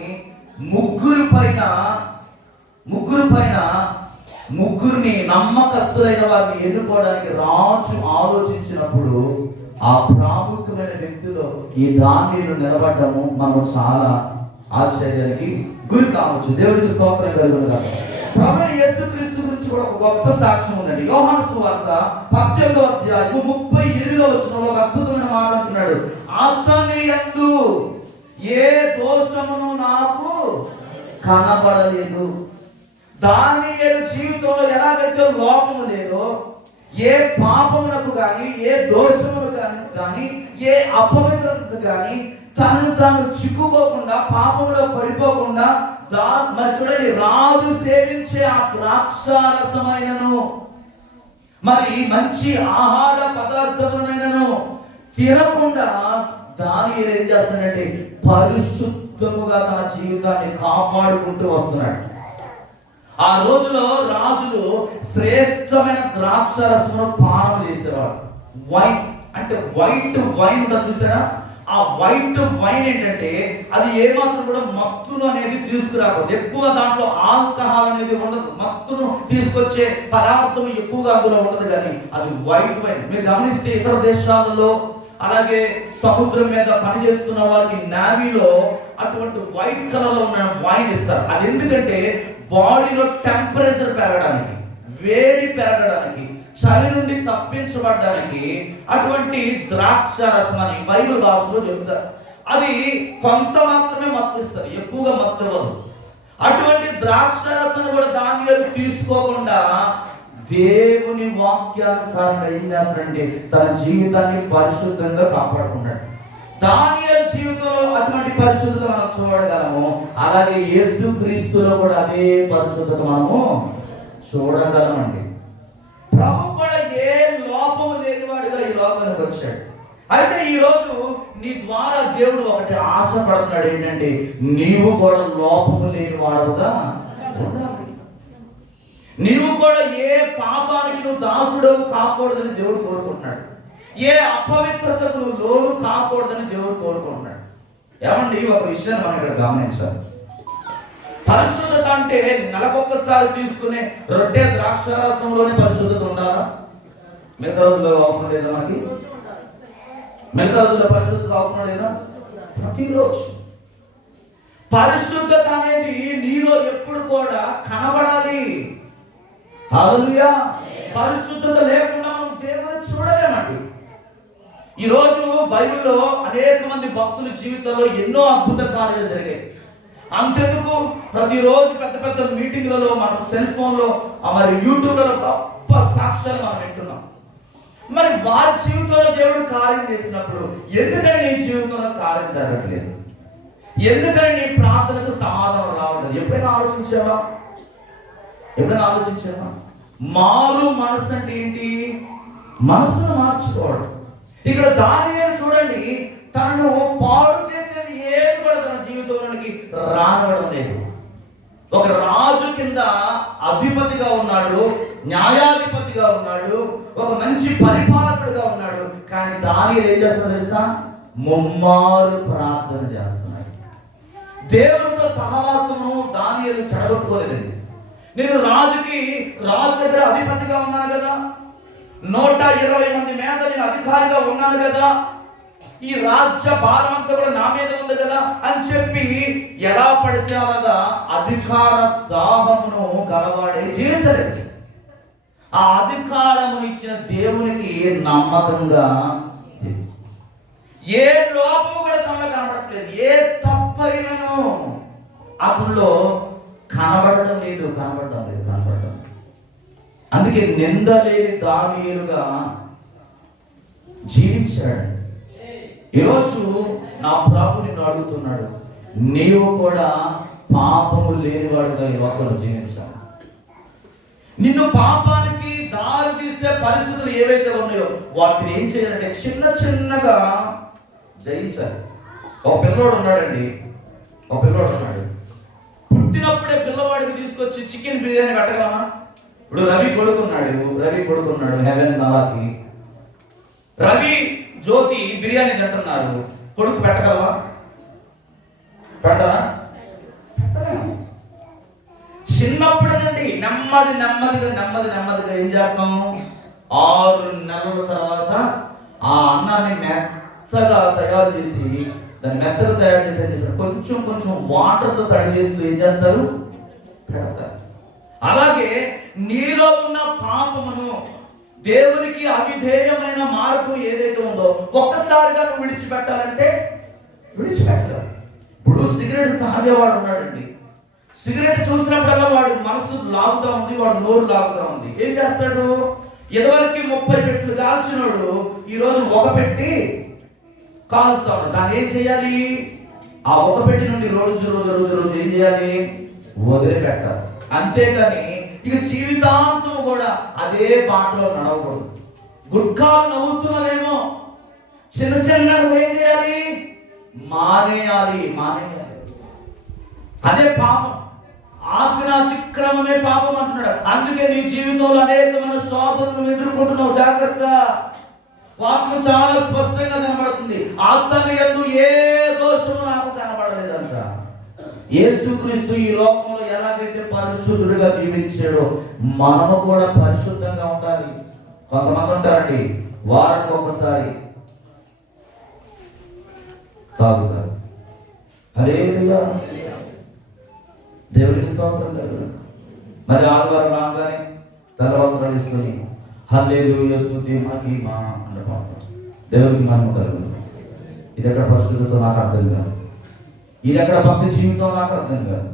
ముగ్గురిని నమ్మకస్తులైన వారిని ఎన్నుకోవడానికి రాజు ఆలోచించినప్పుడు ఆ ప్రాముఖ్యమైన వ్యక్తిలో ఈ దానియేలు నిలబడ్డము మనం చాలా ఆశ్చర్యానికి గురి కావచ్చు. దేవుడికి స్తోత్రం కలుగునుగాక. ప్రభువైన యేసుక్రీస్తు గురించి కూడా ఒక గొప్ప సాక్ష్యం ఉందండి. యోహాను సువార్త 18వ అధ్యాయం 38వ వచనంలో ఒక అద్భుతమైన మాట అంటున్నాడు, అతని యందు ఏ దోషమును నాకు కనబడలేదు. దానియేలు జీవితంలో ఎలాగైతే లోపము లేదో, ఏ పాపమునకు కానీ, ఏ దోషమును కానీ, ఏ అపవిత్రత కానీ తాను చిక్కుకోకుండా, పాపంలో పడిపోకుండా, మరి చూడండి, రాజు సేవించే ఆ ద్రాక్షారసమైనను, మరి మంచి ఆహార పదార్థములైనను తినకుండా దానియేలు ఏం చేస్తాడంటే పరిశుద్ధముగా తన జీవితాన్ని కాపాడుకుంటూ వస్తున్నాడు. ఆ రోజులో రాజులు శ్రేష్టమైన ద్రాక్ష రసమును పానం చేసేవాడు. వైన్ అంటే వైట్ వైన్ ఉంటుంది చూసారా, ఆ వైట్ వైన్ ఏంటంటే అది ఏమాత్రం కూడా మత్తును అనేది తీసుకురాకూడదు. ఎక్కువ దాంట్లో ఆల్కహాల్ అనేది ఉండదు, మత్తును తీసుకొచ్చే పదార్థం ఎక్కువగా అందులో ఉండదు. కానీ అది వైట్ వైన్. మీరు గమనిస్తే ఇతర దేశాలలో, అలాగే సముద్రం మీద పనిచేస్తున్న వారికి నేవీలో అటువంటి వైట్ కలర్ లో ఉన్న వైన్ ఇస్తారు. అది ఎందుకంటే బాడీలో టెంపరేచర్ పెరగడానికి, వేడి పెరగడానికి, చలి నుండి తప్పించబడడానికి అటువంటి ద్రాక్ష రసం అని బైబిల్ భాషలో చెప్తారు. అది కొంత మాత్రమే మత్తిస్తారు, ఎక్కువగా మత్తవదు. అటువంటి ద్రాక్ష రసం కూడా దానియేలు తీసుకోకుండా దేవుని వాక్యానుసారంగా ఏం చేస్తాడంటే తన జీవితాన్ని పరిశుద్ధంగా కాపాడుకున్నాడు. దానియేలు జీవితంలో అటువంటి పరిశుద్ధత మనం చూడగలము. అలాగే యేసుక్రీస్తులో కూడా అదే పరిశుద్ధత మనము చూడగలమండి. ప్రభు కూడా ఏ లోపము లేనివాడుగా ఈ లోకానికి వచ్చాడు. అయితే ఈరోజు నీ ద్వారా దేవుడు ఒకటి ఆశపడుతున్నాడు, ఏంటంటే నీవు కూడా లోపము లేని వాడుగా ఉండాలి. నీవు కూడా ఏ పాపానికి నువ్వు దాసుడవు కాకూడదని దేవుడు కోరుకుంటున్నాడు. ఏ అపవిత్రతకు నువ్వు లోను కాకూడదని దేవుడు కోరుకుంటున్నాడు. ఏమండి, ఒక విషయాన్ని మనం ఇక్కడ గమనించాలి. పరిశుద్ధత అంటే నెలకొక్కసారి తీసుకునే రొట్టె ద్రాక్షారసంలోనే పరిశుద్ధత ఉండాలా? మిగతా రోజుల్లో అవసరం లేదా? మనకి మిగతా రోజుల్లో పరిశుద్ధత అవసరం లేదా? ప్రతిరోజు పరిశుద్ధత అనేది నీలో ఎప్పుడు కూడా కనబడాలి. హల్లెలూయా. పరిశుద్ధత లేకుండా మనం దేవుని చూడలేమండి. ఈరోజు బైబిల్లో అనేక మంది భక్తుల జీవితంలో ఎన్నో అద్భుత కార్యాలు జరిగాయి. అంతెందుకు, ప్రతిరోజు పెద్ద పెద్ద మీటింగ్లలో మనం సెల్ ఫోన్లో మరి యూట్యూబ్లలో గొప్ప సాక్ష్యాలు మనం వింటున్నాం. మరి వారి జీవితంలో దేవుడు కార్యం చేసినప్పుడు ఎందుకని నీ జీవితంలో కార్యం జరగట్లేదు? ఎందుకని నీ ప్రార్థనకు సమాధానం రావట్లేదు? ఎప్పుడైనా ఆలోచించావా? మారు మనసు అంటే ఏంటి? మనసును మార్చుకోవడం. ఇక్కడ దానియేలు చూడండి, తనను పాడు చేసేది ఏది కూడా తన జీవితంలోనికి రావడం లేదు. ఒక రాజు కింద అధిపతిగా ఉన్నాడు, న్యాయాధిపతిగా ఉన్నాడు, ఒక మంచి పరిపాలకుడిగా ఉన్నాడు. కానీ దానియేలు ఏం చేస్తున్నాడు తెలుసా? ముమ్మారు ప్రార్థన చేస్తున్నాడు. దేవునితో సహవాసము దానియేలు చెడగొట్టుకోలేదండి. నేను రాజు దగ్గర అధిపతిగా ఉన్నాను కదా, 120 మంది మీద నేను అధికారిగా ఉన్నాను కదా, ఈ రాజ్య భారం అంతా కూడా నా మీద ఉంది కదా అని చెప్పి ఎలా పడితే అలాగా అధికార దాహమును గలవాడే జీవించలేదు. ఆ అధికారమును ఇచ్చిన దేవునికి నమ్మకంగా ఏ లోపము కూడా తనలో కనబడట్లేదు. ఏ తప్పైనను అతనిలో కనబడడం లేదు. అందుకే నిందలేని దానియేలుగా జీవించాడు. ఈరోజు నా ప్రభు నిన్ను అడుగుతున్నాడు, నీవు కూడా పాపము లేనివాడుగా ఈ లోకంలో జీవించాలి. నిన్ను పాపానికి దారి తీసే పరిస్థితులు ఏవైతే ఉన్నాయో వాటిని ఏం చేయాలంటే చిన్నగా జయించాలి. ఒక పిల్లోడు ఉన్నాడు. పుట్టినప్పుడే పిల్లవాడికి తీసుకొచ్చి చికెన్ బిర్యానీ పెట్టగలమా? ఇప్పుడు రవి కొడుకున్నాడు హెవెన్ నాలాకి. రవి జ్యోతి బిర్యానీ తింటున్నారు, కొడుకు పెట్టగలవా? పెట్టరా? పెట్టలేము. చిన్నప్పుడు నుండి నెమ్మదిగా ఏం చేస్తాం? 6 నెలల తర్వాత ఆ అన్నాన్ని మెత్తగా తయారు చేసి కొంచెం వాటర్తో తడి చేస్తూ ఏం చేస్తారు? పెడతారు. అలాగే నీలో ఉన్న పాపమును, దేవునికి అవిధేయమైన మార్గం ఏదైతే ఉందో ఒక్కసారిగా నువ్వు విడిచిపెట్టాలంటే విడిచిపెట్టలేవు. ఇప్పుడు సిగరెట్ తాగేవాడు ఉన్నాడండి. సిగరెట్ చూసినప్పుడల్లా వాడి మనసు లాగుతా ఉంది, వాడు నోరు లాగుతా ఉంది. ఏం చేస్తాడు? ఇదివరకు 30 పెట్టెలు కాల్చినోడు ఈరోజు ఒక పెట్టి కాలుస్తా ఉన్నాడు. దాన్ని ఏం చేయాలి? ఆ ఒక పెట్టి నుండి రోజు ఏం చేయాలి? వదిలిపెట్టాలి. అంతేగాని ఇక జీవితాంతం కూడా అదే బాటలో నడవకూడదు. గుట్కాలు నవ్వుతున్నావేమో, చిన్న ఏం చేయాలి? మానేయాలి. అదే పాపం. ఆజ్ఞాతిక్రమమే పాపం అంటున్నాడు. అందుకే నీ జీవితంలో అనేకమైన శోధనలు ఎదుర్కొంటున్నావు. జాగ్రత్త. వాక్యం చాలా స్పష్టంగా కనబడుతుంది. అతని యందు ఏ దోషము నాకు కనబడలేదంట. యేసుక్రీస్తు ఈ లోకంలో ఎలాగైతే పరిశుద్ధుడిగా జీవించాడో మనము కూడా పరిశుద్ధంగా ఉండాలి. కొంతమంది ఉంటారండి, వారానికి ఒకసారి తాగుతారు. హల్లెలూయా, దేవునికి స్తోత్రం కలుగును. మరి ఆదివారం రాగానే తల వస్త్రాలు తీసుకొని హల్లెలూయా స్తుతి మహిమ అంటాం. దేవునికి మహిమ కలుగును. ఇది ఎక్కడ పరిశుద్ధతో నాకు అర్థం కాదు. ఇది ఎక్కడ భక్తి జీవితం నాకు అర్థం కాదు.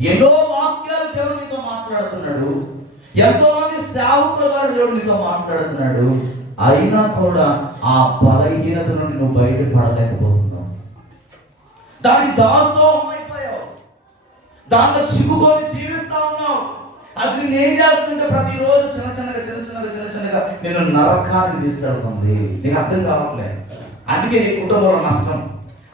ఎన్నో వాక్యాలు దేవుడు నీతో మాట్లాడుతున్నాడు. ఎంతో మంది సేవకుల ద్వారా దేవుడు నీతో మాట్లాడుతున్నాడు. అయినా కూడా ఆ బలహీనత నుండి నువ్వు బయటపడలేకపోతున్నావు. దానికి దాసోహం అయిపోయావు, దాంట్లో చిక్కుకొని జీవిస్తా ఉన్నావు. అది నేను చేస్తుంటే ప్రతిరోజు చిన్న చిన్నగా నేను నరకానికి తీసుకెళ్తుంది. నీకు అర్థం కావట్లేదు. అందుకే నీ కుటుంబంలో నష్టం,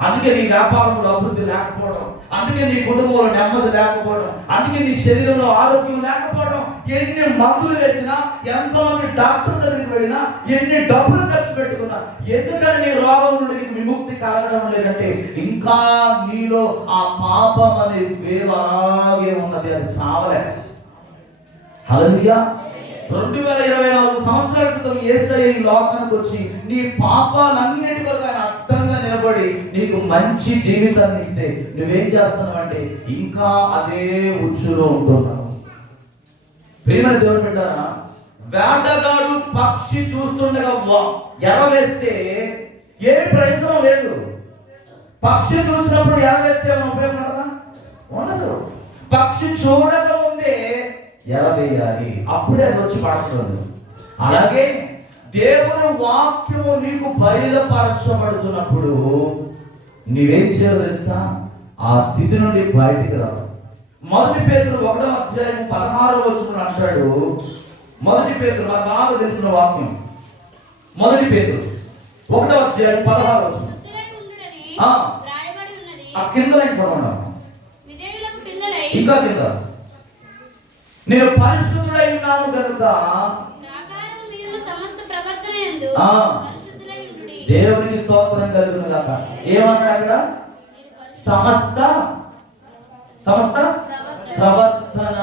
అందుకే నీ వ్యాపారంలో అభివృద్ధి లేకపోవడం, అందుకే నీ కుటుంబంలో నెమ్మది లేకపోవడం, అందుకే నీ శరీరంలో ఆరోగ్యం లేకపోవడం. ఎన్ని మందులు వేసినా, ఎంతమంది డాక్టర్ దగ్గరికి వెళ్ళినా, ఎన్ని డబ్బులు ఖర్చు పెట్టుకున్నా, ఎందుకని నీ రోగం నుండి నీకు విముక్తి కలగడం లేదంటే ఇంకా నీలో ఆ పాపం అనే వేరు అలాగే ఉన్నది, అది చావలే. హల్లెలూయా. 2024 సంవత్సరాల క్రితం యేసయ్య ఈ లోకానికి వచ్చి నీ పాపాలన్నిటి కొరకు ఆయన అడ్డంగా నిలబడి నీకు మంచి జీవితాన్ని ఇస్తే నువ్వేం చేస్తున్నావు అంటే ఇంకా అదే ఉచ్చులో ఉంటున్నావు. ప్రియమైన దేవుని బిడ్డలారా, వేటగాడు పక్షి చూస్తుండగా ఎరవేస్తే ఏ ప్రయోజనం లేదు. పక్షి చూసినప్పుడు ఎరవేస్తే ఏమైనా ఉపయోగపడదా? ఉండదు. పక్షి చూడక ముందే ఎరవేయాలి, అప్పుడే అది వచ్చి పడుతుంది. అలాగే దేవుని వాక్యము నీకు బయలుపరచబడుతున్నప్పుడు నీవేం చేయాలో తెలుసా? ఆ స్థితి నుండి బయటికి రావు. 1 పేతురు 1:16 అంటాడు. 1 పేతురు మనకు బాగా తెలిసిన వాక్యం. 1 పేతురు 1:16 ఆ కింద చదవడం, ఇంకా కింద, నేను పరిశుద్ధుడై ఉన్నాను కనుక దేవునికి స్తోత్రం కలుగును గాక. ఏమన్నాడు అక్కడ? సమస్త ప్రవర్తన,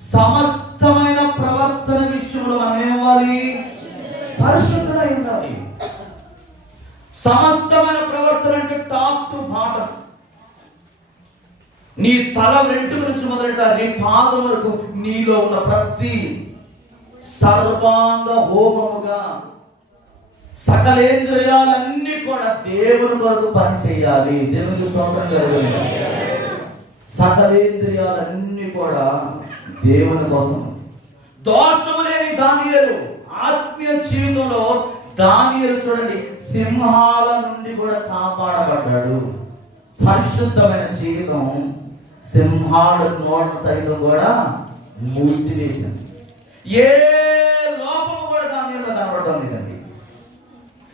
సమస్తమైన ప్రవర్తన విషయంలో మనం ఏమవ్వాలి? పరిశుద్ధుడై ఉండాలి. సమస్తమైన ప్రవర్తన అంటే టాప్ టు బాటమ్. నీ తల వెంట్రుక నుంచి మొదలెడతా నీ పాదం వరకు నీలో ఉన్న ప్రతి సర్వాంగ హోమముగా సకలేంద్రియాలన్నీ కూడా దేవుని కొరకు పని చేయాలి. దేవునికి స్తోత్రం కలుగును. సకలేంద్రియాలన్నీ కూడా దేవుని కోసం. దోషము లేని దానియేలు ఆత్మీయ జీవితంలో దానియేలు చూడండి, సింహాల నుండి కూడా కాపాడబడ్డాడు. పరిశుద్ధమైన జీవితం సింహాల నోట్ల సైతం కూడా మూసివేసింది. ఏ లోపము కూడా దానిలో కనబడటం లేదండి.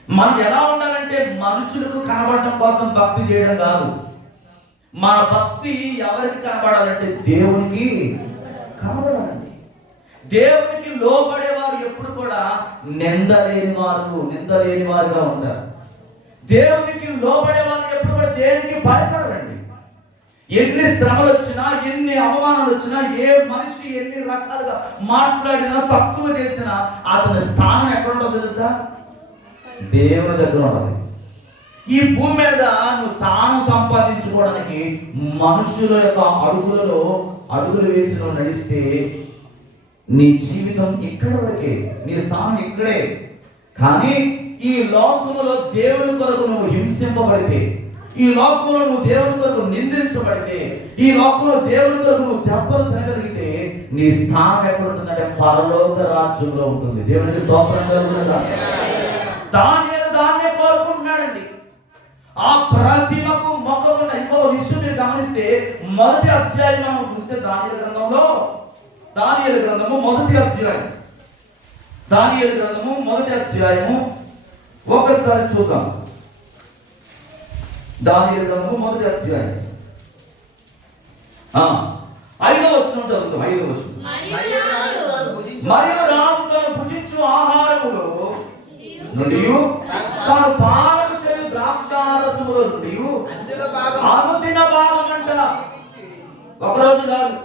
మనం ఎలా ఉండాలంటే మనుషులకు కనబడటం కోసం భక్తి చేయడం కాదు. మన భక్తి ఎవరికి కనబడాలంటే దేవునికి కనబడాలండి. దేవునికి లోబడేవారు ఎప్పుడు కూడా నిందలేని వారుగా ఉంటారు. దేవునికి లోబడే వాళ్ళు ఎప్పుడు కూడా దేనికి భయపడరండి. ఎన్ని శ్రమలు వచ్చినా, ఎన్ని అవమానాలు వచ్చినా, ఏ మనిషి ఎన్ని రకాలుగా మాట్లాడినా, తక్కువ చేసినా అతని స్థానం ఎక్కడ ఉంటుందో తెలుసా? దేవుని దగ్గర ఉండాలి. ఈ భూమి మీద నువ్వు స్థానం సంపాదించుకోవడానికి మనుషుల యొక్క అడుగులు వేసి నువ్వు నడిస్తే నీ జీవితం ఇక్కడ వరకే, నీ స్థానం ఇక్కడే. కానీ ఈ లోకములో దేవుని కొరకు నువ్వు హింసింపబడితే, ఈ లోకంలో నువ్వు దేవుని కొరకు నిందించబడితే, ఈ లోకంలో దేవుని కొరకు నువ్వు దెబ్బలు తినగలిగితే నీ స్థానం ఎక్కడ ఉంటుందంటే పరలోక రాజ్యంలో ఉంటుంది. దేవునికి స్తోత్రం కలుగునుగా. దానియేలు దాన్నే కోరుకుంటున్నాడండి. ఆ ప్రతిమకు మొక్కకుండా. ఇంకో విషయం మీరు గమనిస్తే 1వ అధ్యాయం మనం చూస్తే దానియేలు గ్రంథము 1వ అధ్యాయం, దానియేలు గ్రంథము 1వ అధ్యాయము ఒకసారి చూద్దాం. దానియేలు గ్రంథము 1వ అధ్యాయం 5వ వచనం చదువుతాం. 5వ వచనం. మరియు రాజు తను భుజించు ఆహారములో నుండి తాను పాలన చేయు ద్రాక్షారసములో నుండి అనుదిన భాగం అంట. ఒకరోజు కాదు,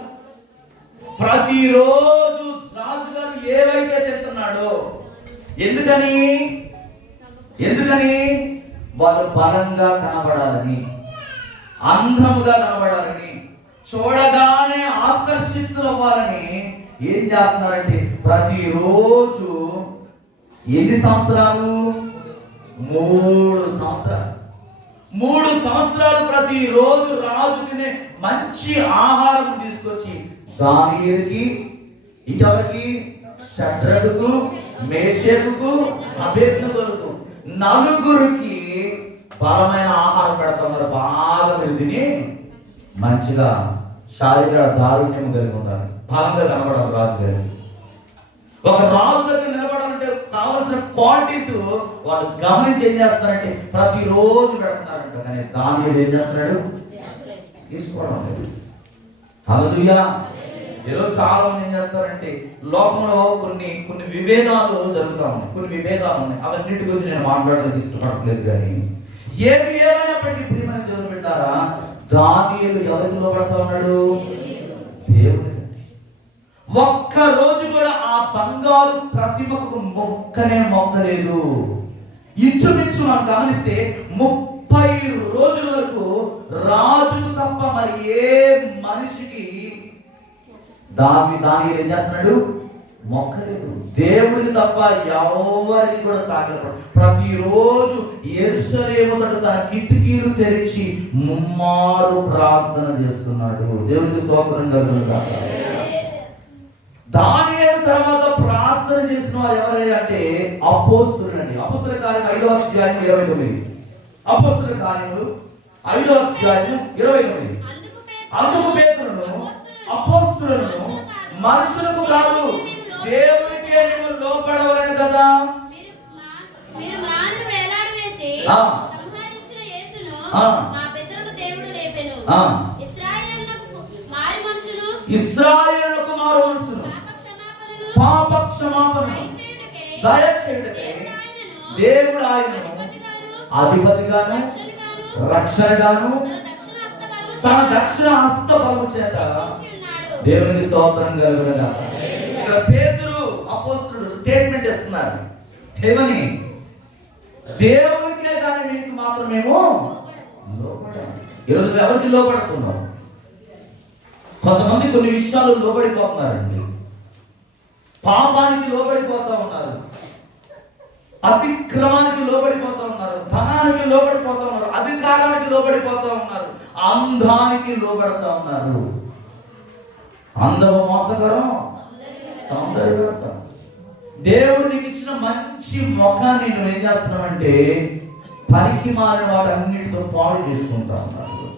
ప్రతిరోజు రాజుగారు ఏవైతే తింటున్నాడో. ఎందుకని వాళ్ళు బలంగా కనబడాలని, అందముగా కనబడాలని, చూడగానే ఆకర్షితులవ్వాలని ఏం చేస్తున్నారంటే ప్రతిరోజు ఎన్ని సంవత్సరాలు? 3 సంవత్సరాలు ప్రతిరోజు రాజు తినే మంచి ఆహారం తీసుకొచ్చి దానియేలుకి ఇంకెవరికి? షడ్రకుకు, మేషకుకు, అబేద్నెగోకు, నలుగురికి బలమైన ఆహారం పెడుతున్నారు. బాగా మీరు తిని మంచిగా శారీరక దారుణ్యం కలిగి ఉన్నారు, బలంగా కనబడాలి రాజు గారికి. ఒక రాజు దగ్గర నిలబడాలంటే కావాల్సిన క్వాలిటీస్ వాళ్ళు గమనించి ఏం చేస్తున్నారంటే ప్రతిరోజు పెడుతున్నారంట. కానీ దానియేలు ఏం చేస్తున్నాడు? తీసుకోవడం లేదు. హల్లెలూయా. ఈరోజు చాలా మంది ఏం చేస్తారంటే లోకంలో కొన్ని విభేదాలు జరుగుతూ ఉన్నాయి, కొన్ని విభేదాలు ఉన్నాయి. అవన్నిటి గురించి నేను మాట్లాడడానికి ఇష్టపడట్లేదు. కానీ ఏమైనప్పటికీ ప్రియమైన దేవుని బిడ్డారా, దానియేలు ఎవరికి లోబడతా ఉన్నాడు? దేవుడికి. ఒక్క రోజు కూడా ఆ బంగారు ప్రతిమకు మొక్కలేదు. ఇంచుమించు మనం గమనిస్తే 30 రోజుల వరకు రాజుకు తప్ప మరి ఏ మనిషికి దానియేలు ఏం చేస్తున్నాడు? మొక్కలేదు. దేవుడికి తప్ప ఎవరికి కూడా సాగలపడు. ప్రతిరోజు యెరూషలేము తట్టు తన కిటికీలు తెరిచి ముమ్మారు ప్రార్థన చేస్తున్నాడు. దేవుడికి స్తోత్రం కలుగునుగాక. దానియేలు తర్వాత ప్రార్థన చేసిన వారు ఎవరంటే అపోస్తలులండి. అపోస్తల కార్యములు 5వ అధ్యాయం 29. అపోస్తల కార్యములు 5వ అధ్యాయం 29. అందుకు పేతురును అపోస్తలులను మనుషులకు కాదు దేవునికే మేము లోబడవలని కదా. మీరు మాను వేలాడవేసి సంహరించిన యేసును మా పితరుల దేవుడు లేపెను. ఇశ్రాయేలునకు మారు మనసును పాప క్షమాపణను దయచేయుటకై దేవుడు ఆయనను అధిపతిగాను రక్షణగాను తన దక్షిణ హస్త బలము చేత దేవునికి స్తోత్రం కలుగునుగాక. ఇక్కడ పేతురు అపోస్తలుడు స్టేట్మెంట్ ఇస్తున్నారు. ఏమని? దేవునికే కానీ మీకు మాత్రమేమో లోబడాలి. ఈరోజు ఎవరికి లోబడుతున్నాం? కొంతమంది కొన్ని విషయాలు లోబడిపోతున్నారండి. పాపానికి లోబడిపోతా ఉన్నారు, అతిక్రమానికి లోబడిపోతా ఉన్నారు, ధనానికి లోబడిపోతా ఉన్నారు, అధికారానికి లోబడిపోతా ఉన్నారు, అందానికి లోబడతా ఉన్నారు. అందము మోసకరం, సౌందర్యవర్తం. దేవుడు నీకు ఇచ్చిన మంచి ముఖాన్ని నువ్వు ఏం చేస్తున్నావంటే పనికి మారిన వాటన్నిటితో పాడు చేసుకుంటా ఉన్నారు.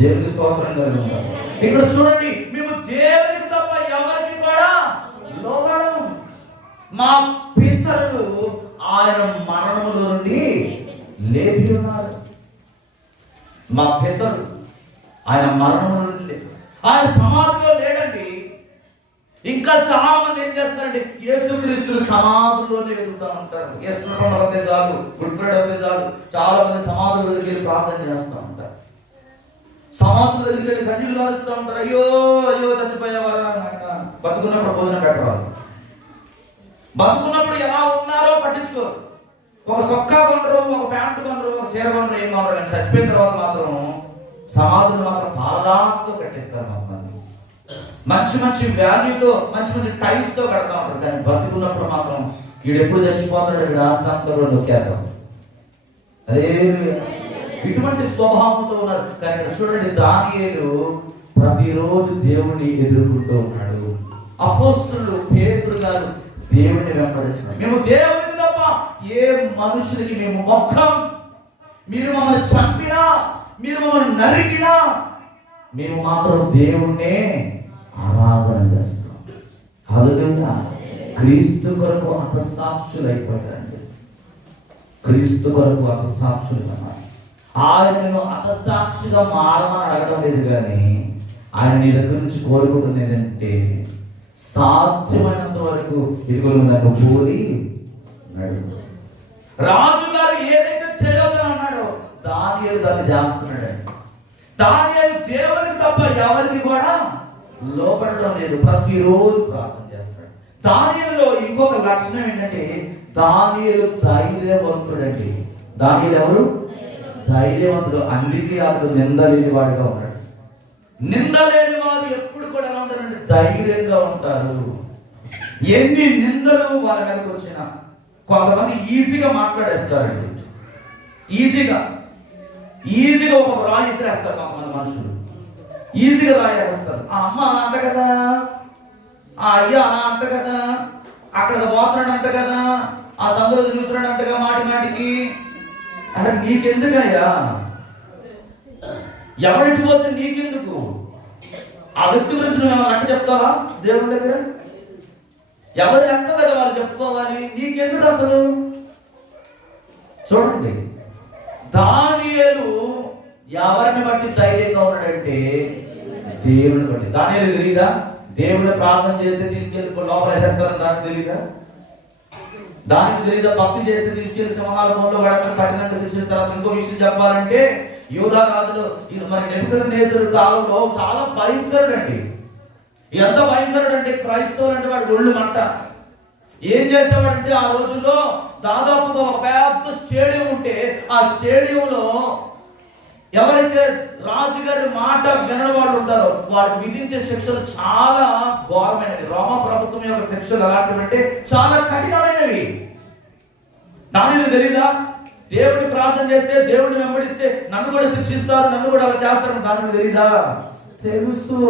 దేవునికి స్తోత్రం కలుగునుగాక. ఇక్కడ చూడండి, మేము దేవునికి తప్ప ఎవరికి కూడా లోబడము. మా పితరులు ఆయన మరణములో నుండి లేపి ఉన్నారు. మా పితరులు ఆయన మరణములో నుండి, ఆయన సమాధిలో లేడండి. ఇంకా చాలా మంది ఏం చేస్తారంటే యేసుక్రీస్తు సమాధిలోనే వెతుకుతా ఉంటారు. యేసుక్రీస్తు అవుతే చాలు, గుడ్ ఫ్రైడే అవుతే చాలు, చాలా మంది సమాధుల దగ్గరికి వెళ్ళి ప్రార్థన చేస్తూ ఉంటారు. సమాధుల దగ్గరికి వెళ్ళి కన్నీళ్ళు కాలుస్తూ ఉంటారు. అయ్యో అయ్యో చచ్చిపోయేవారు ఆయన బతుకున్నప్పుడు భోజనం పెట్టరాదు. బతుకున్నప్పుడు ఎలా ఉన్నారో పట్టించుకోరు. ఒక సొక్కా కొనరు, ఒక ప్యాంటు కొనరు, ఒక చీర కొనరు, ఏం కొనరు. కానీ చచ్చిపోయిన తర్వాత మాత్రం సమాధులు మాత్రం పాదాలతో కట్టిస్తారు. మంచి మంచి వాల్యూతో, మంచి మంచి టైల్స్ తో కడతా ఉంటారు. కానీ బతుకున్నప్పుడు మాత్రం వీడు ఎప్పుడు చచ్చిపోతాడు, వీడు ఆస్థానంతో నొక్కేద్దాం. అదే ఇటువంటి స్వభావంతో ఉన్నారు. కానీ ఇక్కడ చూడండి, దానియేలు ప్రతిరోజు దేవుడిని ఎదుర్కొంటూ ఉన్నాడు. అపోస్తలులు పేతురు గారు దేవుడిని వెంబడిస్తున్నారు. మేము దేవుడికి తప్ప ఏ మనుషులకి మేము మొక్కం. మీరు మమ్మల్ని చంపినా, మీరు మమ్మల్ని నరికినా మేము మాత్రం దేవుణ్ణే ఆరాధన చేస్తాం. హల్లెలూయా. క్రీస్తు కొరకు హతసాక్షులు అయిపోయారండి. క్రీస్తు కొరకు హతసాక్షులు అన్నారు. ఆయనను హతసాక్షిగా మారమని అడగడం లేదు, కానీ ఆయన నీ దగ్గర నుంచి కోరుకుంటుంది ఏంటంటే సాధ్యమైనంత వరకు ఇదిగో నన్ను కోరి నడుపు. రాజుగారు ఏదైతే చేయగలని అన్నాడో దానియేలు దాన్ని చేస్తున్నాడండి. దానియేలు దేవునికి తప్ప ఎవరికి కూడా లోపడడం లేదు, ప్రతిరోజు ప్రార్థన చేస్తాడు. దానియేలులో ఇంకొక లక్షణం ఏంటంటే దానియేలు ధైర్యవంతుడండి. దానియేలు ఎవరు? ధైర్యవంతుడు. అందుకే అతడు నిందలేని వాడిగా ఉన్నాడు. నిందలేని వారు ఎప్పుడు కూడా ఎలా ఉంటారంటే ధైర్యంగా ఉంటారు. ఎన్ని నిందలు వాళ్ళ మీదకి వచ్చినా కొంతమంది ఈజీగా మాట్లాడేస్తారండి. ఈజీగా ఒక రాయి వేస్తారు. కొంతమంది మనుషులు ఈజీగా రాయి వేస్తారు. ఆ అమ్మ అంట కదా, ఆ అయ్యా అలా అంట కదా, అక్కడ పోతున్నాడు అంట కదా, ఆ సందులో తిరుగుతున్నాడు అంటగా మాటి మాటికి. అరే నీకెందుకయ్యా? ఎవరికి పోతే నీకెందుకు? ఆ వ్యక్తి గురించి నువ్వు ఏమైనా లెక్క చెప్తావా దేవుడి దగ్గర? ఎవరు లెక్క కదా వాళ్ళు చెప్పుకోవాలి, నీకెందుకు అసలు? చూడండి, దానియేలు ఎవరిని బట్టి ధైర్యంగా ఉన్నాడంటే దేవుని బట్టి. దానియేలు తెలియదా దేవుని ప్రార్థన చేస్తే తీసుకెళ్ళి లోపల వేసేస్తారని? దానికి తెలియదా? దానికి తెలియదా భక్తి చేస్తే తీసుకెళ్లి సింహాల బొమ్మలో వాడక కఠినంగా శిక్షిస్తారు? ఇంకో విషయం చెప్పాలంటే యూదా రాజులు మరి నెబుకద్నెజరు కాలంలో చాలా భయంకరుడు అండి. ఎంత భయంకరుడు అంటే క్రైస్తవులు అంటే వాడు ఒళ్ళు మంట. ఏం చేసేవాడంటే ఆ రోజుల్లో దాదాపుగా ఒక పెద్ద స్టేడియం ఉంటే ఆ స్టేడియంలో ఎవరైతే రాజుగారి మాట వినని వాళ్ళు ఉంటారో వాళ్ళకి విధించే శిక్షలు చాలా ఘోరమైనవి. రోమ ప్రభుత్వం యొక్క శిక్షలు ఎలాంటివి అంటే చాలా కఠినమైనవి. దానిలో తెలీదా? దేవుడిని ప్రార్థన చేస్తే, దేవుడిని వెంబడిస్తే నన్ను కూడా శిక్షిస్తారు, నన్ను కూడా అలా చేస్తారు. దానిలో తెలీదా? తెలుసు.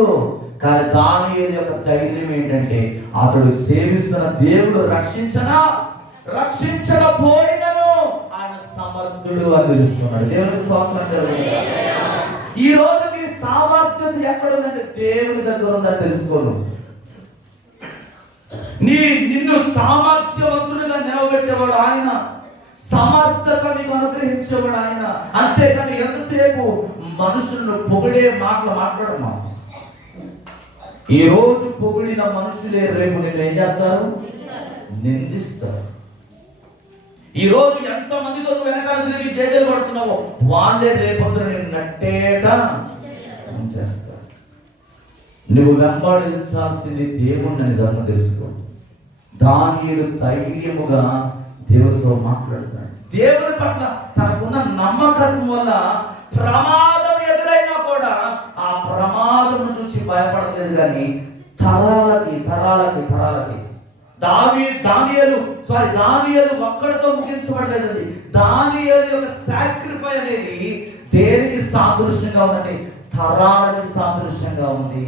కానీ దానియేలు యొక్క ధైర్యం ఏంటంటే అతడు సేవిస్తున్న దేవుడు రక్షించకపోయినను ఆయన సమర్థుడు అని తెలుసుకున్నాడు. దేవునికి స్తోత్రం. ఈ రోజు నీ సామర్థ్యత ఎక్కడ ఉందంటే దేవుని దగ్గర ఉందని తెలుసుకోను. నిన్ను సామర్థ్యవంతుడిగా నిలబెట్టేవాడు ఆయన, సమర్థత నీకు అనుగ్రహించేవాడు ఆయన. అంతేకాని ఎంతసేపు మనుషులను పొగిడే మాటలు మాట్లాడమా. ఈ రోజు పొగిడిన మనుషులే రేపు నేను ఏం చేస్తారు? నిందిస్తారు. ఈ రోజు ఎంత మందితో నువ్వు వెనకాల తిరిగి జేజలు పడుతున్నావో వాళ్ళే రేపొద్దున నేను నట్టేట చేస్తారు. నువ్వు వెంబడించాల్సింది దేవుణ్ణి అని దాన్ని తెలుసుకో. దానియేలు ధైర్యముగా దేవుడితో మాట్లాడుతాడు. దేవుని పట్ల తనకున్న నమ్మకత్వం వల్ల ప్రమాదం ఎదురైనా కూడా ఆ ప్రమాదం చూసి భయపడలేదు. కానీ తరాలకి దానియేలు ఒక్కడితో ముగించబడలేదండి. దానియేలు యొక్క సాక్రిఫైస్ అనేది దేనికి సాదృశ్యంగా ఉందంటే తరాలకి సాదృశ్యంగా ఉంది.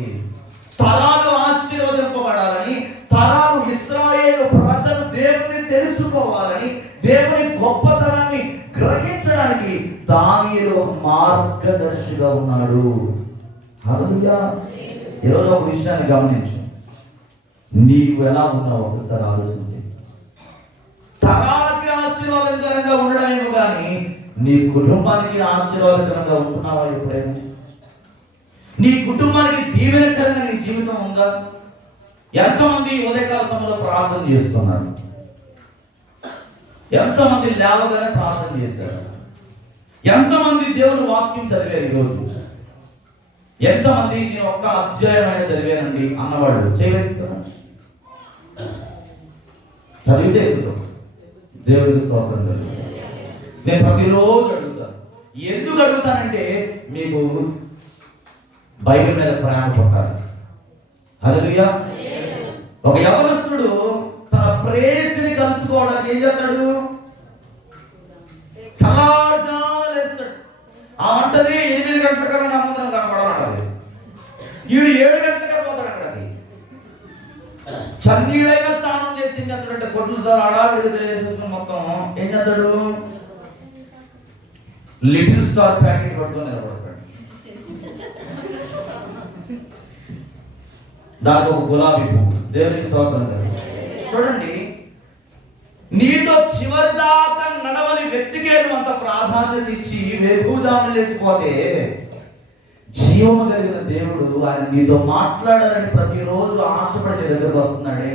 తరాలు ఆశీర్వదింపబడాలని, తరాలు ఇశ్రాయేలు ప్రజలు దేవుని తెలుసుకోవాలని, దేవుని గొప్పతనాన్ని గ్రహించడానికి దానియేలు ఒక మార్గదర్శిగా ఉన్నాడు. హల్లెలూయా. ఈరోజు ఒక విషయాన్ని గమనించు. నీవు ఎలా ఉన్నావు ఒకసారి ఆలోచించి. తరాలకి ఆశీర్వాదకరంగా ఉండడమేమో కానీ నీ కుటుంబానికి ఆశీర్వాదకరంగా ఉంటున్నావా ఎప్పుడైనా? నీ కుటుంబానికి దీవెనకరంగా నీ జీవితం ఉందా? ఎంతమంది ఉదయకాల సమయంలో ప్రార్థన చేస్తున్నారు? ఎంతమంది లేవగానే ప్రార్థన చేశారు? ఎంతమంది దేవుని వాక్యం చదివారు ఈరోజు? ఎంతమంది నేను ఒక్క అధ్యాయమైన చదివానండి అన్నవాళ్ళు చేయగలుగుతున్నారు? చదివితే ఎక్కుతాం. దేవుడికి స్తోత్రం. నేను ప్రతిరోజు అడుగుతాను. ఎందుకు అడుగుతానంటే మీకు బైబిల్ మీద ప్రేమ పుట్టాలి. హల్లెలూయా. ఒక యవనస్తుడు తన ప్రేయసిని కలుసుకోవడానికి ఏం చేస్తాడు? తలార్జాలేస్తాడు. ఆ అంటది 8 గంటల కన్నా నా ముందు కనపడాలంటది. ఈడు 7 గంటలకే పోతాడు అక్కడికి. చన్నీళ్ళైనా స్నానం చేసి ఏం చేస్తాడంటే కొట్లతో అడావిడిగా చేసేసుకుని మొత్తం ఏం చేస్తాడు? లిటిల్ స్టార్ ప్యాకెట్ పట్టుకొని నిలబడతాడు. దానికి ఒక గులాబీ పువ్వు. దేవునికి స్తోత్రం. చూడండి, నీతో చివరి దాకా నడవని వ్యక్తికి అంత ప్రాధాన్యత ఇచ్చి వెలుగుదాన్ని లేచిపోతే జీవము కలిగిన దేవుడు ఆయన నీతో మాట్లాడాలని ప్రతిరోజు ఆశపడి నీ దగ్గరకు వస్తున్నాడే.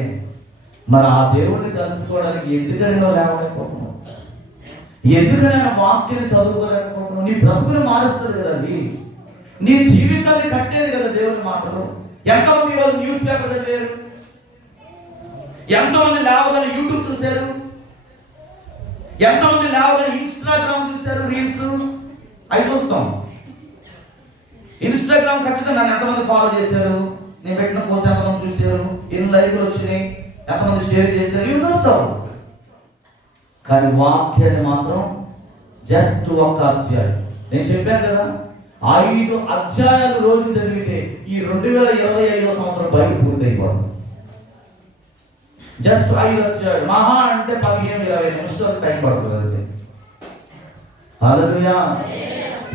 మరి ఆ దేవుడిని కలుసుకోవడానికి ఎందుకైనా లేవలేకపోతున్నావు? ఎందుకైనా వాక్యాన్ని చదువుకోలేకపోతున్నావు? నీ బ్రతుకుని మారుస్తుంది కదా అది. నీ జీవితాన్ని కట్టేది కదా దేవుని మాటలు. ఎంతమంది ఈరోజు న్యూస్ పేపర్ చదివారు? ఎంతమంది లేవగానే యూట్యూబ్ చూశారు? ఎంతమంది లేవగానే ఇన్స్టాగ్రామ్ చూశారు? రీల్స్ అవి చూస్తాం. ఇన్స్టాగ్రామ్ ఖచ్చితంగా నన్ను ఎంతమంది ఫాలో చేశారు, నేను పెట్టిన పోస్ట్ ఎంతమంది చూశారు, ఎన్ని లైక్లు వచ్చినాయి, ఎంతమంది షేర్ చేశారు, ఇవి చూస్తాం. కానీ వాక్యాన్ని మాత్రం జస్ట్ ఒక్క అధ్యాయం. నేను చెప్పాను కదా, 5 అధ్యాయాలు రోజు జరిగితే ఈ 2025 సంవత్సరం బయట పూర్తి అయిపోతుంది. జస్ట్ 5 అధ్యాయాలు, మహా అంటే 15-20 నిమిషాలు టైం పడుతుంది అంతే. హల్లెలూయా.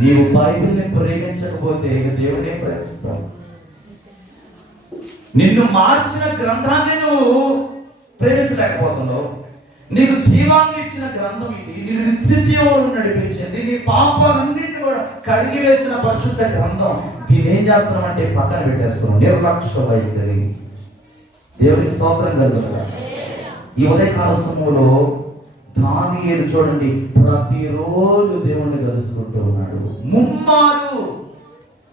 నీవు బైబిల్ని ప్రేమించకపోతే ఇక దేవుడే ప్రేమిస్తావు. నిన్ను మార్చిన గ్రంథాన్ని నువ్వు ప్రేమించలేకపోతున్నావు. నీకు జీవాన్ని ఇచ్చిన గ్రంథం ఇది, నిన్ను నిత్య జీవంలో నడిపించింది, నీ పాపాలన్నింటినీ కూడా కడిగి వేసిన పరిశుద్ధ గ్రంథం. దీన్ని ఏం చేస్తున్నామంటే పక్కన పెట్టేస్తున్నాం. నిర్లక్ష్య వైఖరి. దేవునికి స్తోత్రం కలుగుతుంది. ఈ ఉదయకాల సమయంలో దానియేలు చూడండి, ప్రతిరోజు దేవుణ్ణి కలుసుకుంటూ ఉన్నాడు. ముమ్మారు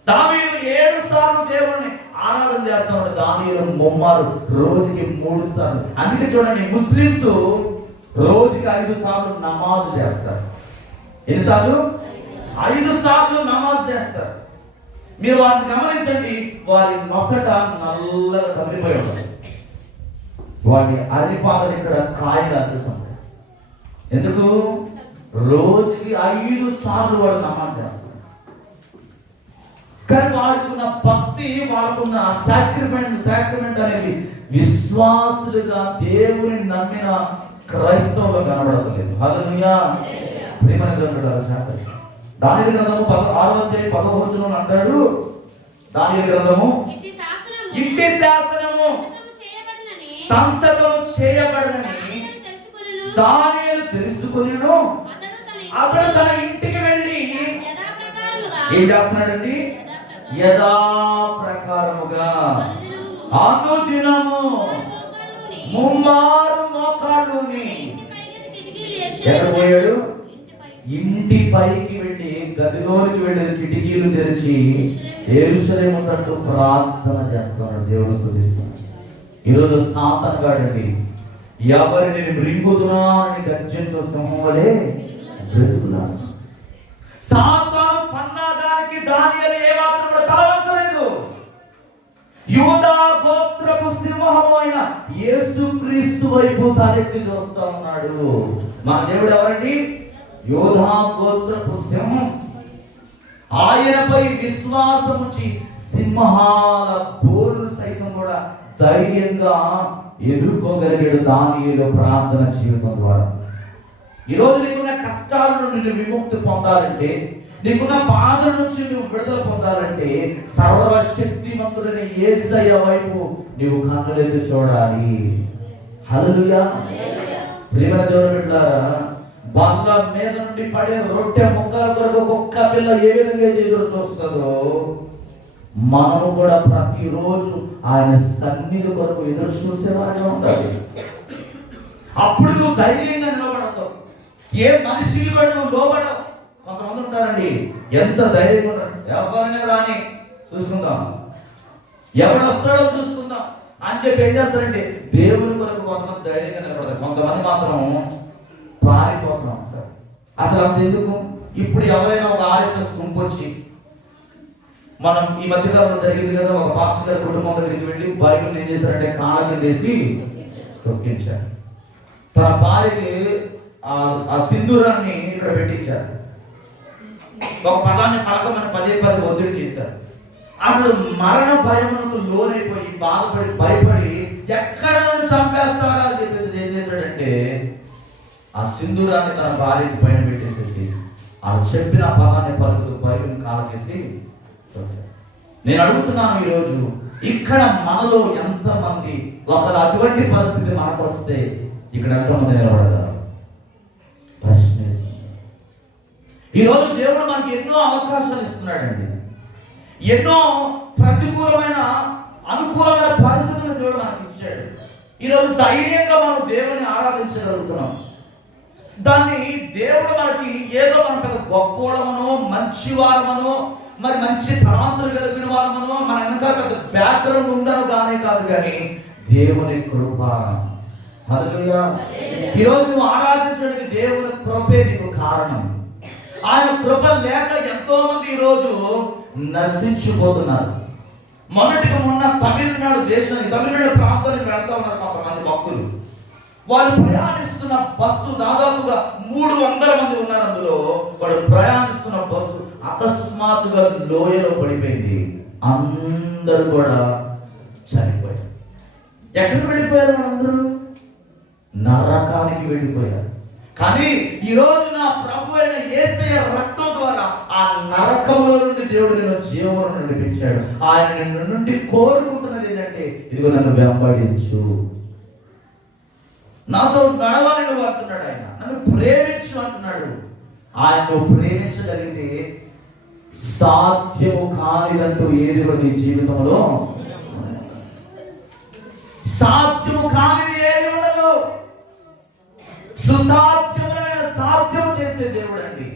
దావీదు 7 సార్లు దేవుణ్ణి ఆరాధన చేస్తున్నాడు. దానియేలు ముమ్మారు, రోజుకి 3 సార్లు. అందుకే చూడండి, ముస్లిమ్స్ రోజుకి 5 సార్లు నమాజ్ చేస్తారు. ఎన్నిసార్లు? 5 సార్లు నమాజ్ చేస్తారు. మీరు వారిని గమనించండి, వారి నొసట నల్లగా కమిలిపోయి ఉంటారు. వాటి అరిపాదలు ఇక్కడ కాయ రాసేసాం. ఎందుకు? రోజుకి 5 సార్లు వాడు నమాజ్ చేస్తారు. కానీ వాడుకున్న భక్తి, వాడుకున్న సాక్రిమెంట్ అనేది విశ్వాసులుగా దేవుని నమ్మిన క్రైస్తవులు కనబడలేదు. హల్లెలూయా. ప్రేమను చెప్పండి. దానియేలు గ్రంథము 6వ అధ్యాయం 10వ వచనంలో అంటాడు, దానియేలు గ్రంథము ఇంటి శాసనము సంతకం చేయబడనని దానియేలు తెలుసుకొనిను. అతడు తన ఇంటికి వెళ్ళి ఏం చేస్తున్నాడండి? యథాప్రకారముగా అనుదినము ముమ్మారు మోకాళ్ళుని ఎక్కడ పోయాడు? ఇంటి పైకి వెళ్ళి, గదిలోకి వెళ్ళి కిటికీలు తెరిచి యెరూషలేము తట్టు ప్రార్థన చేస్తున్నాడు. దేవుడు స్తుతిస్తున్నాడు. ఈరోజు సాతాను గాడండి, ఎవరిని మృంగుతున్నా అని గర్జించు సింహం వలె వెతుకుతున్నాడు. సాతాను పన్నాగానికి దానియేలు ఏమాత్రం కూడా తలవంచలేదు. యూదా గోత్రపు సింహము అయిన యేసుక్రీస్తు వైపు తలెత్తి చూస్తా ఉన్నాడు. మన దేవుడు ఎవరండి? యూదా గోత్రపు సింహం. ఆయనపై విశ్వాసం ఉంచి సింహాల బోర్లు సైతం కూడా ధైర్యంగా ఎదుర్కోగలిగాడు దానియేలు ప్రార్థన జీవితం ద్వారా. ఈరోజు నీకున్న కష్టాల నుండి నువ్వు విముక్తి పొందాలంటే, నీకున్న బాధల నుంచి నువ్వు విడుదల పొందాలంటే, సర్వశక్తిమంతుడైన యేసయ్య వైపు నీవు కన్నులెత్తి చూడాలి. హల్లెలూయా. ప్రియమైన దేవుని బిడ్డలారా, బండ్ల మీద నుండి పడే రొట్టె ముక్కల కొరకు ఒక్కొక్క పిల్ల ఏ విధంగా ఎదురు చూస్తుందో, మనము కూడా ప్రతిరోజు ఆయన సన్నిధి కొరకు ఎదురు చూసేవాడిగా ఉండాలి. అప్పుడు నువ్వు ధైర్యంగా నిలబడతావు. ఏ మనిషికి కూడా నువ్వు లోబడవు. కొంతమంది ఉంటారండి, ఎంత ధైర్యంగా ఉంటారు, ఎవరైనా రాని చూసుకుందాం, ఎవడు వస్తాడో చూసుకుందాం అని చెప్పి ఏం చేస్తారంటే దేవుని కొరకు కొంతమంది ధైర్యంగా నిలబడతారు. కొంతమంది మాత్రం పారిపోతూ ఉంటారు. అసలు అంత ఎందుకు? ఇప్పుడు ఎవరైనా ఒక ఆర్ఎస్ఎస్ గుంపు వచ్చి, మనం ఈ మధ్యకాలంలో జరిగింది కదా, ఒక పాస్టర్ గారి కుటుంబం దగ్గరికి వెళ్ళి బైబిల్ ఏం చేశారంటే కాళ్ళకి వేసి తొక్కించారు. తన భార్యకి ఆ సింధూరాన్ని ఇక్కడ పెట్టించారు. ఒక పదాన్ని పలకమని 10 ఒత్తిడి చేశారు. అప్పుడు మరణ భయమునకు లోనైపోయి బాధపడి భయపడి ఎక్కడ చంపేస్తారా అని చెప్పేసి ఏం చేశాడంటే ఆ సింధూరాన్ని తన భార్యకి పైన పెట్టేసేసి ఆ చెప్పిన పదాన్ని పలుకుతూ బైబిల్ని కాల్చేసి. నేను అడుగుతున్నాను, ఈరోజు ఇక్కడ మనలో ఎంతమంది ఒకరు అటువంటి పరిస్థితి మనకు వస్తే ఇక్కడ ఎంతమంది నిలబడగలరు? ప్రశ్నిస్తుంది. ఈరోజు దేవుడు మనకి ఎన్నో అవకాశాలు ఇస్తున్నాడండి. ఎన్నో ప్రతికూలమైన అనుకూలమైన పరిస్థితులను దేవుడు మనకి ఇచ్చాడు. ఈరోజు ధైర్యంగా మనం దేవుని ఆరాధించగలుగుతున్నాం. దాన్ని దేవుడు మనకి ఏదో మన పెద్ద గొప్పవాళ్ళమనో మంచివారమనో మరి మంచి తలాంతులు కలిగిన వారమనో మన వెనకాల పెద్ద బ్యాక్గ్రౌండ్ ఉండను కానే కాదు, కానీ దేవుని కృప. హల్లెలూయా. ఈరోజు నువ్వు ఆరాధించడానికి దేవుని కృపే నీకు కారణం. ఆయన కృప లేక ఎంతో మంది ఈరోజు నశించిపోతున్నారు. మొన్నటిగా మొన్న తమిళనాడు ప్రాంతానికి వెళ్తా ఉన్నారు కొంతమంది భక్తులు. వాళ్ళు ప్రయాణిస్తున్న బస్సు దాదాపుగా 300 మంది ఉన్నారు. అందులో వాళ్ళు ప్రయాణిస్తున్న బస్సు అకస్మాత్తుగా లోయలో పడిపోయింది. అందరూ కూడా చనిపోయారు. ఎక్కడ వెళ్ళిపోయారు వాళ్ళందరూ? వెళ్ళిపోయారు. కానీ ఈ రోజు నా ప్రభు అయిన యేసయ్య రక్తం ద్వారా ఆ నరకంలో నుండి దేవుడు నిన్ను జీవంలో నడిపించాడు. ఆయన నిన్ను నుండి కోరుకుంటున్నది ఏంటంటే, ఇదిగో నన్ను వెంబడించు, నాతో నడవాలి నువ్వు అంటున్నాడు. ఆయన నన్ను ప్రేమించు అంటున్నాడు. ఆయన నువ్వు ప్రేమించగలిగితే సాధ్యము కానిదంటూ ఏది కూడా నీ జీవితంలో, సాధ్యము కానిది ఏది ఉండదు. సుసాధ్యమైన సాధ్యం చేసే దేవుడు అండి.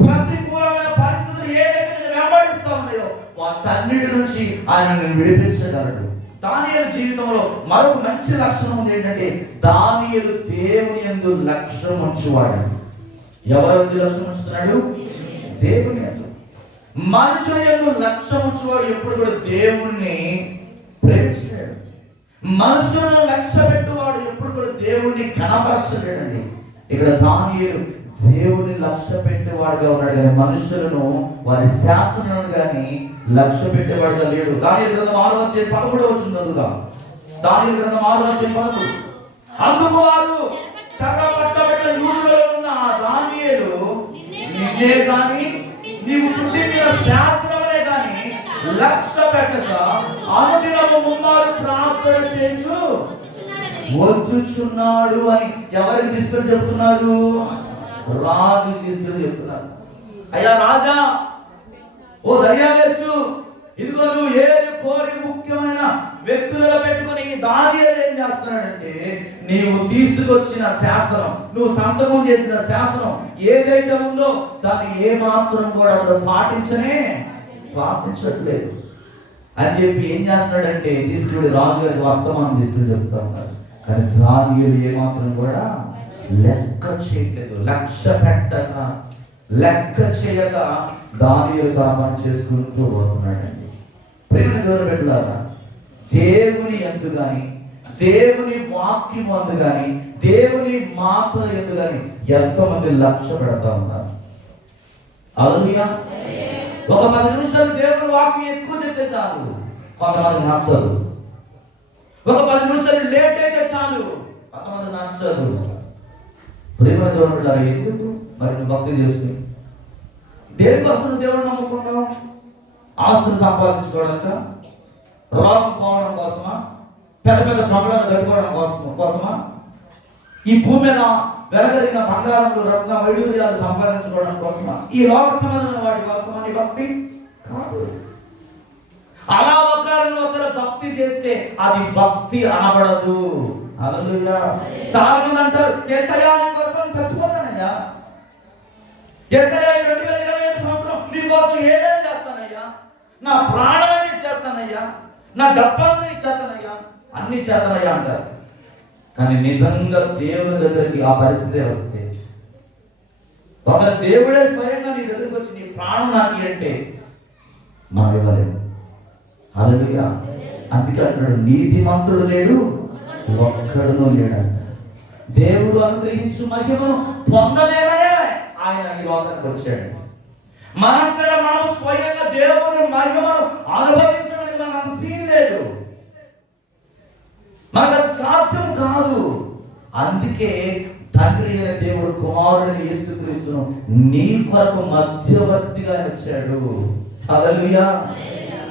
ప్రతికూలమైన పరిస్థితులు ఏదైతే నేను వెంబడిస్తా ఉన్నాయో వాటన్నిటి నుంచి ఆయన నేను విడిపించగలడు. దానియేలు జీవితంలో మరొక మంచి లక్షణం ఉంది ఏంటంటే, దానియేలు దేవుని యందు లక్ష్యం ఉంచువాడు. ఎవరి లక్ష్యం ఉంచుతున్నాడు? దేవుని యందు. మనుషుల యందు లక్ష్యం ఉంచువాడు ఎప్పుడు కూడా దేవుణ్ణి ప్రేమించలేడు. మనుషులను లక్ష్య పెట్టువాడు ఎప్పుడు కూడా దేవుణ్ణి కనపరచలేడండి. ఇక్కడ దానియేలు దేవుని లక్ష్య పెట్టేవాడుగా ఉన్నాడు, కానీ మనుషులను వారి శాస్త్రాలను కానీ లక్ష్య పెట్టేవాడుగా లేడు. దానియేలు గ్రంథం 6:13 చదువుదాం. దానియేలు గ్రంథం 6:13. అందుకు వారు చెరపట్టబడిన యూదులలో ఉన్న ఆ దానియేలు నిన్నే కానీ నీవు పుట్టిన శాస్త్రమునే కానీ లక్ష్య పెట్టక అనుదినము ముమ్మారు ప్రార్థన చేయించు వచ్చుచున్నాడు అని ఎవరికి తీసుకొని చెప్తున్నారు? రాజు తీసుకొని చెప్తున్నారు. అయ్యా రాజా, ఓ దర్యావేశు, ఇదిగో నువ్వు ఏది కోరి ముఖ్యమైన వ్యక్తులలో పెట్టుకుని దానియేలు ఏం చేస్తున్నాడంటే, నీవు తీసుకొచ్చిన శాసనం, నువ్వు సంతకం చేసిన శాసనం ఏదైతే ఉందో దాన్ని ఏ మాత్రం కూడా పాటించట్లేదు అని చెప్పి ఏం చేస్తున్నాడంటే, తీసుకుని రాజుగారికి వర్తమానం తీసుకుని చెప్తా ఉన్నారు. కానీ దానియేలు ఏమాత్రం కూడా లెక్క చేయట్లేదు. లక్ష్య పెట్టక, లెక్క చేయక దానియేలు తన పని చేసుకుంటూ పోతున్నాడండి. ప్రేమ దేవుని బిడ్డలారా, దేవుని యందు కానీ, దేవుని వాక్యము అందు కానీ, దేవుని మాటల యందు కానీ ఎంతమంది లక్ష్య పెడతా ఉన్నారు? హల్లెలూయా. ఒక 10 నిమిషాలు దేవుని వాక్యం ఎక్కువ చెప్తే చాలు, కొంతమంది నచ్చదు. ఒక 10 నిమిషాలు లేట్ అయితే చాలు, కొంతమంది నచ్చదు. ప్రేమ దేవుని బిడ్డలారా, ఎందుకు మరి నువ్వు భక్తి చేసుకుని దేనికోసం దేవుడు నమ్ముకున్నావు? ఆస్తులు సంపాదించుకోవడానికా? రోగం పోవడం కోసమా? పెద్ద పెద్ద ప్రబలను కట్టుకోవడం కోసమా? ఈ భూమి మీద వెలగలిగిన బంగారంలో రత్న వైడూర్యాలు సంపాదించుకోవడం కోసమా? ఈ లోక సంబంధమైన వాటి కోసమా నీ భక్తి? కాదు. అలా ఒకరు భక్తి చేస్తే అది భక్తి అనబడదు. హల్లెలూయా. చాలా మంది అంటారు, యేసయ్యా నీ కోసం చచ్చిపోతానయ్యా, యేసయ్యా 2025 సంవత్సరం నీ కోసం ఏదైనా చేస్తానయ్యా, నా ప్రాణమైనా ఇచ్చేస్తానయ్యా, నా డబ్బంతా ఇచ్చేస్తానయ్యా, అన్ని చేస్తానయ్యా అంటారు. కానీ నిజంగా దేవుని దగ్గరికి ఆ పరిస్థితి వస్తే, ఒక దేవుడే స్వయంగా నీ దగ్గరికి వచ్చి నీ ప్రాణం నాకు అంటే మనం ఇవ్వలేము. హల్లెలూయా. అందుకే అంటున్నాడు, నీతిమంతుడు లేడు, ఒక్కడునూ లేడంట. దేవుడు అనుగ్రహించు మహిమను పొందలేమనే ఆయన ఈ లోకానికి వచ్చాడు. మనంతట మనం స్వయంగా దేవుని మహిమను అనుభవించడానికి మనకు అంత సీన్ లేదు, మనకు అది సాధ్యం కాదు. అందుకే తండ్రి అయిన దేవుడు కుమారుడిని యేసుక్రీస్తును నీ కొరకు మధ్యవర్తిగా ఇచ్చాడు. హల్లెలూయా.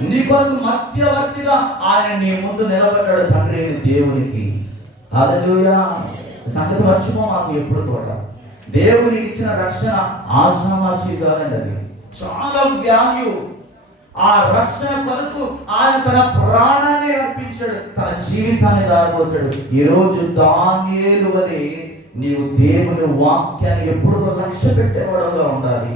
నీ కొరకు మధ్యవర్తిగా ఆయన నీ ముందు నిలబడ్డాడు తండ్రి అయిన దేవునికి. హల్లెలూయా. సంగతి మర్చిపో మాకు ఎప్పుడు కూడా. దేవునికి ఇచ్చిన రక్షణ ఆశామాషి కాదండి, అది చాలా వాల్యూ. ఆ రక్షణ కొరకు ఆయన తన ప్రాణాన్ని అర్పించాడు, తన జీవితాన్ని దారిపోసాడు. ఈరోజు దానియేలు వలె నీవు దేవుని వాక్యాన్ని ఎప్పుడు లక్ష్య పెట్టేవాడుగా ఉండాలి.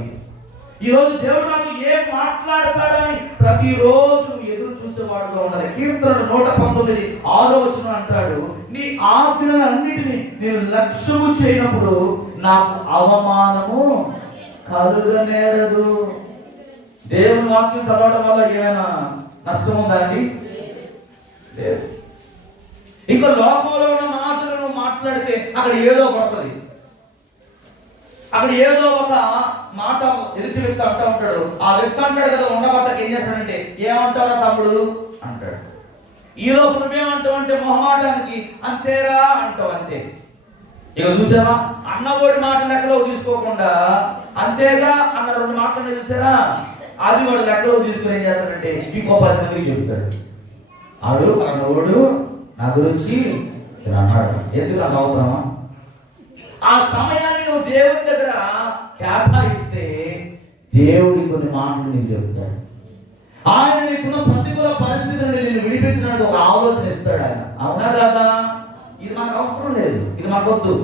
ఈరోజు దేవుడు నాకు ఏం మాట్లాడతాడని ప్రతిరోజు ఎదురు చూసేవాడుగా ఉండాలి. కీర్తన 119:6 అంటాడు, నీ ఆజ్ఞలన్నిటినీ నేను లక్ష్యము చేయనప్పుడు నాకు అవమానము కలుగనేరదు. దేవుని వాక్యం చదవడం వల్ల ఏమైనా నష్టం ఉందా అండి? లేదు. ఇంకా లోకంలో ఉన్న మాటలను మాట్లాడితే అక్కడ ఏదో పడుతుంది, అక్కడ ఏదో ఒక మాట ఎదుటి వ్యక్తి అంటూ ఉంటాడు. ఆ వ్యక్తి అంటాడు కదా, ఉండబట్టకి ఏం చేస్తాడంటే, ఏమంటారా తమ్ముడు అంటాడు. ఈ లోపు నువ్వేమంటావు అంటే మొహమాటానికి అంతేరా అంటావు, అంతే. ఇక చూసావా, అన్నవాడి మాటలు లెక్కలో తీసుకోకుండా అంతేగా అన్న 2 మాటలు చూసారా, అది వాడు లెక్కలో తీసుకుని ఏం చేస్తాడంటే ఇంకో 10 మందికి చెప్తాడు. ఆడు అన్నవాడు నా గురించి ఇలా అన్నాడు. ఎందుకు నాకు అవసరమా? ఆ సమయాన్ని నువ్వు దేవుడి దగ్గర కేటాయిస్తే దేవుడి కొన్ని మాటలు నీకు చెప్తాడు. ఆయన నీకున్న ప్రతికూల పరిస్థితులను నేను విడిపించడానికి ఒక ఆలోచన ఇస్తాడు ఆయన. అవునా కదా? ఇది మనకు అవసరం లేదు, ఇది మనకు వద్దు.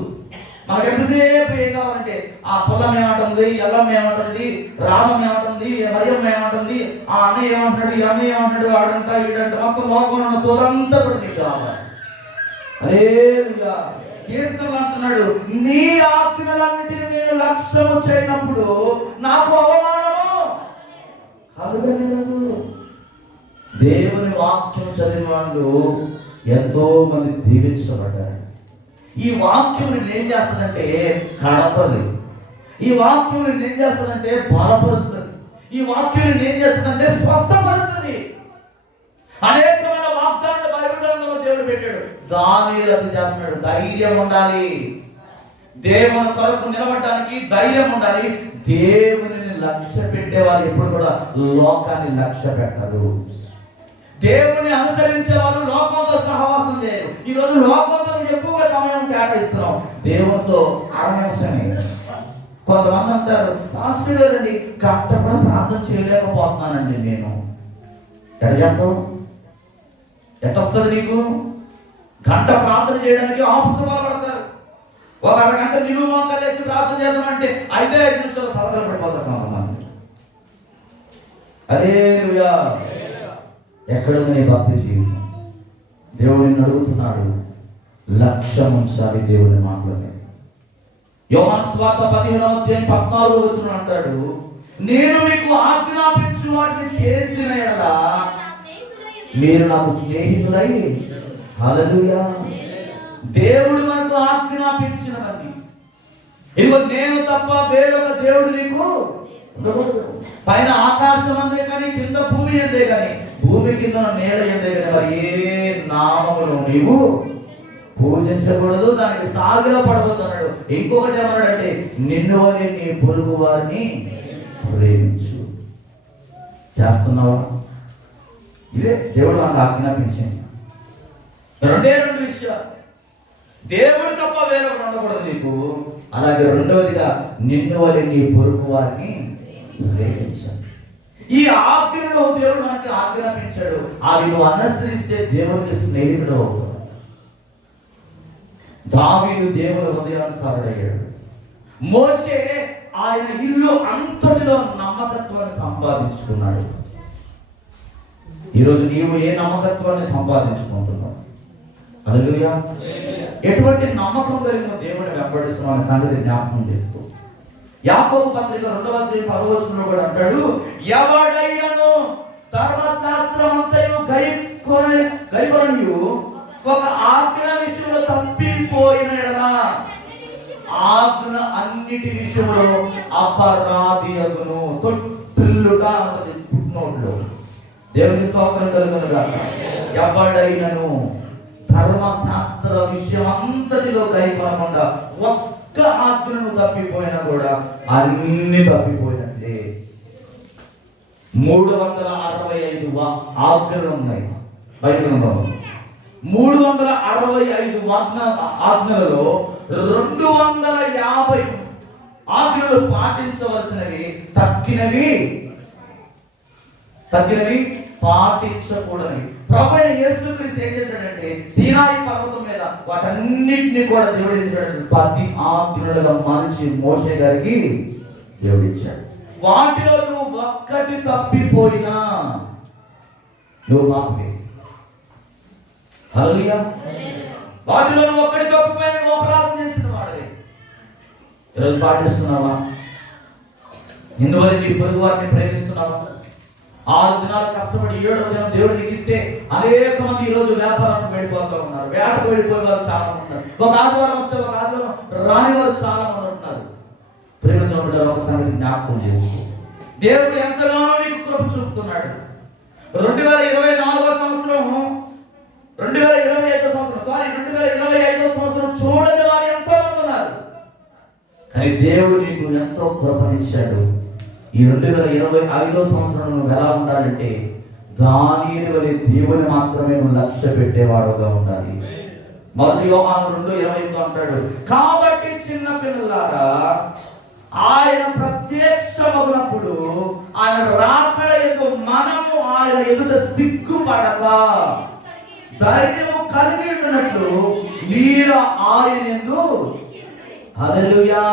మనకు ఎంతసేపు ఏం కావాలంటే ఆ పొలం ఏమంటుంది, ఎల్లం ఏమంటుంది, రామం ఏమంటుంది, మరియం ఏమంటుంది, ఆ అన్నయ్య ఏమంటున్నాడు, ఈ అన్నయ్య ఏమంటున్నాడు, వాడంట వీడంట, మొత్తం లోకంలో ఉన్న సోరంతా కూడా నీకు కావాలి. హల్లెలూయా. కీర్తనలు అంటున్నాడు, నీ ఆజ్ఞలన్నిటిని నేను లక్ష్యము చేయనప్పుడు నాకు అవమానము కలుగలేదు. దేవుని వాక్యం చదివిన వాళ్ళు ఎంతో మంది దీవించబడ్డారు. ఈ వాక్యం నేను ఏం చేస్తుందంటే కడతది. ఈ వాక్యం నేను ఏం చేస్తుందంటే బలపరుస్తుంది. ఈ వాక్యం నేను ఏం చేస్తుందంటే స్వస్థపరుస్తుంది. అనేకమైన వాగ్దానాలు బైబిల్ గ్రంథంలో దేవుడు పెట్టాడు. దానియేలు చేస్తున్నాడు. ధైర్యం ఉండాలి, దేవుని కొరకు నిలబడడానికి ధైర్యం ఉండాలి. దేవుని లక్ష్య పెట్టేవారు ఎప్పుడు కూడా లోకాన్ని లక్ష్య పెట్టరు. దేవుని అనుసరించే వారు లోకంతో సహవాసం చేయరు. ఈ రోజు లోకంతో ఎక్కువగా సమయం కేటాయిస్తున్నాం, దేవునితో అరనిమిషమే. కొంతమంది అంటారు, పాస్టర్ గారండి గంట కూడా ప్రార్థన చేయలేకపోతున్నానండి నేను. ఎట్లా చేస్తావు? ఎట్టొస్తుంది నీకు? గంట ప్రార్థన చేయడానికి ఆపుసులు పడతారు. ఒక అరగంట నిలువు మోకాలు వేసి ప్రార్థన చేద్దామంటే 5 నిమిషాలు సలహాలు పడిపోతారు కొంతమంది. హల్లెలూయా. ఎక్కడుంది నీ భక్తి జీవితం? దేవుడిని అడుగుతున్నాడు, లక్ష్యం ఉంచాలి దేవుని మాటలని. యోహాను సువార్త 15:14 అంటాడు, నేను మీకు ఆజ్ఞాపించు వాటిని చేసిన యెడల మీరు నాకు స్నేహితులై. హల్లెలూయా. దేవుడు మనకు ఆజ్ఞాపించినవన్నీ. ఇదిగో నేను తప్ప వేరొక దేవుడు నీకు పైన ఆకాశం అందే కానీ కింద భూమి అందే కానీ భూమి కింద నేల అందే కానీ మరి ఏ నామమును నీవు పూజించకూడదు, దానికి సాగిల పడవద్దు అన్నాడు. ఇంకొకటి ఏమన్నాడంటే నిన్ను వలె నీ పొరుగు వారిని ప్రేమించు. చేస్తున్నావా? ఇదే దేవుడు మనకు ఆజ్ఞాపించింది. 2 విషయాలు. దేవుడు తప్ప వేరొకటి ఉండకూడదు నీకు. అలాగే రెండవదిగా నిన్ను వలె నీ పొరుగు వారిని ప్రేమించాలి. ఈ ఆజ్ఞను దేవుడు మనకి ఆజ్ఞాపించాడు. అవి నువ్వు అనుసరిస్తే దేవుడికి స్నేహితుడు అవుతావు. దావీదు దేవుని హృదయానుసారుడయ్యాడు. మోషే ఆయన ఇల్లు అంతటిలో నమ్మకత్వాన్ని సంపాదించుకున్నాడు. ఈరోజు నీవు ఏ నమ్మకత్వాన్ని సంపాదించుకుంటున్నావు? హల్లెలూయా. ఎటువంటి నమ్మకం కలిగిన దేవుని వెంబడిస్తున్న సంగతి జ్ఞాపకం చేసుకో. యాకోబు పత్రిక 2వ అధ్యాయం 10వ వచనంలో కూడా అంటాడు, ఎవడైనను ధర్మశాస్త్రమంతయు గైకొననియు ఒక ఆజ్ఞ విషయంలో తప్పిపోయిన యెడల ఆజ్ఞ అన్నిటి విషయంలో అపరాధి అగును. తొట్టిల్లుట అన్నది పుట్టినోట్లో. దేవుని స్తోత్రం కలుగును గాక. ఎవడైనను ధర్మశాస్త్ర విషయం అంతటిలో గైకొనకుండా ఒక్క ఆజ్ఞను తప్పిపోయినా కూడా అన్ని తప్పిపోయినట్లే. 365 ఆజ్ఞలు ఉన్నాయి బైబిల్లో. 365 ఆజ్ఞలలో 250 ఆజ్ఞలు పాటించవలసినవి, తక్కినవి పాటించకూడని. ప్రభువైన యేసుక్రీస్తు ఏం చేశాడంటే సీనాయి పర్వతం మీద వాటన్నిటిని కూడా దేవుడు ఏం చేశాడు? 10 ఆజ్ఞలుగా మార్చి మోషే గారికి దేవుడు ఇచ్చాడు. వాటిలో నువ్వు ఒక్కటి తప్పిపోయినా నువ్వు మాపే. హల్లెలూయా. వాటిలో నువ్వు ఒక్కటి తప్పిపోయినా నువ్వు అపరాధం చేసిన వాడే. ఈరోజు పాటిస్తున్నావా? ఇందువల్ల నీ పొరుగు వారిని ప్రేమిస్తున్నావా? 6 దినాలు కష్టపడి 7వ దినం దేవుడు నీకు ఇస్తే అనేక మంది ఈ రోజు వ్యాపారానికి వెళ్ళిపోతూ ఉన్నారు, వేటకు వెళ్ళిపోయే వారు చాలా మంది ఉన్నారు. ఒక ఆదివారం వస్తే ఒక ఆదివారం రాని వారు చాలా మంది ఉంటున్నారు. ప్రేమించిన ఒక సంగతి జ్ఞాపకం చేసుకో. దేవుడు ఎంతగానో నీకు కృప చూపుతున్నాడు. 2025వ సంవత్సరం 2025వ సంవత్సరం చూడని వారు ఎంతో మంది ఉన్నారు. కానీ దేవుడు నీకు ఎంతో కృపనిచ్చాడు. ఈ 2025 సంవత్సరం నువ్వు ఎలా ఉండాలంటే దానియేలు వలె దేవుని మాత్రమే నువ్వు లక్ష్య పెట్టేవాడుగా ఉండాలి. మొదటి యోహాను 2:28 అంటాడు, కాబట్టి చిన్న పిల్లలారా ఆయన ప్రత్యక్షమగునప్పుడు ఆయన రాకడ యందు మనము ఆయన ఎదుట సిగ్గుపడక ధైర్యము కలిగి ఉన్నట్లు మీరు ఆయన యందు. హల్లెలూయా.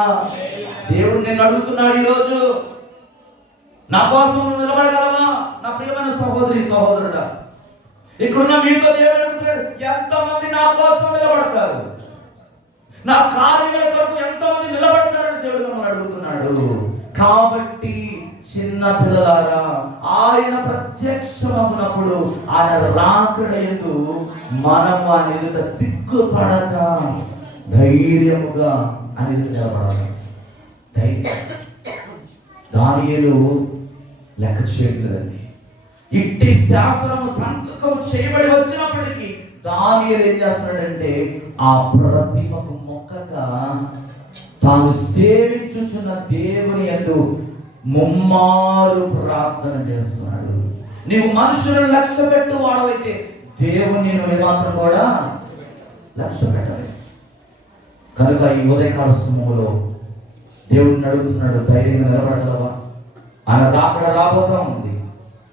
దేవుడు నిన్ను అడుగుతున్నాడు ఈరోజు, నా కోసం నువ్వు నిలబడగలవా? నా ప్రియమైన సహోదరి సహోదరుడా, ఇక్కడున్న మీతో దేవుడు అడుగుతున్నాడు, ఎంతమంది నా కోసం నిలబడతారు? నా కార్యముల కొరకు ఎంతమంది నిలబడతారని దేవుడు మనల్ని అడుగుతున్నాడు. కాబట్టి చిన్న పిల్లలారా ఆయన ప్రత్యక్షమగునప్పుడు ఆయన రాకడ యందు మనము ఆయన ఎదుట సిగ్గుపడక ధైర్యముగా ఆయన ఎదుట నిలబడాలి. ధైర్యం. దానియేలు లెక్క చేయట్లేదండి. ఇట్టి శాసనము సంతకం చేయబడి వచ్చినప్పటికీ దానియేలు ఏం చేస్తున్నాడంటే ఆ ప్రతిమకు మొక్కగా తాను సేవించుచున్న దేవుని యందు ముమ్మారు ప్రార్థన చేస్తున్నాడు. నీవు మనుషులను లక్ష్య పెట్టు వాడవైతే దేవుని నువ్వు ఏమాత్రం కూడా లక్ష్య పెట్టలేదు. కనుక ఈ ఉదయకాల సమయంలో దేవుడిని అడుగుతున్నాడు, ధైర్యంగా నిలబడగలవా? ఆయన రాకడ రాబోతా ఉంది.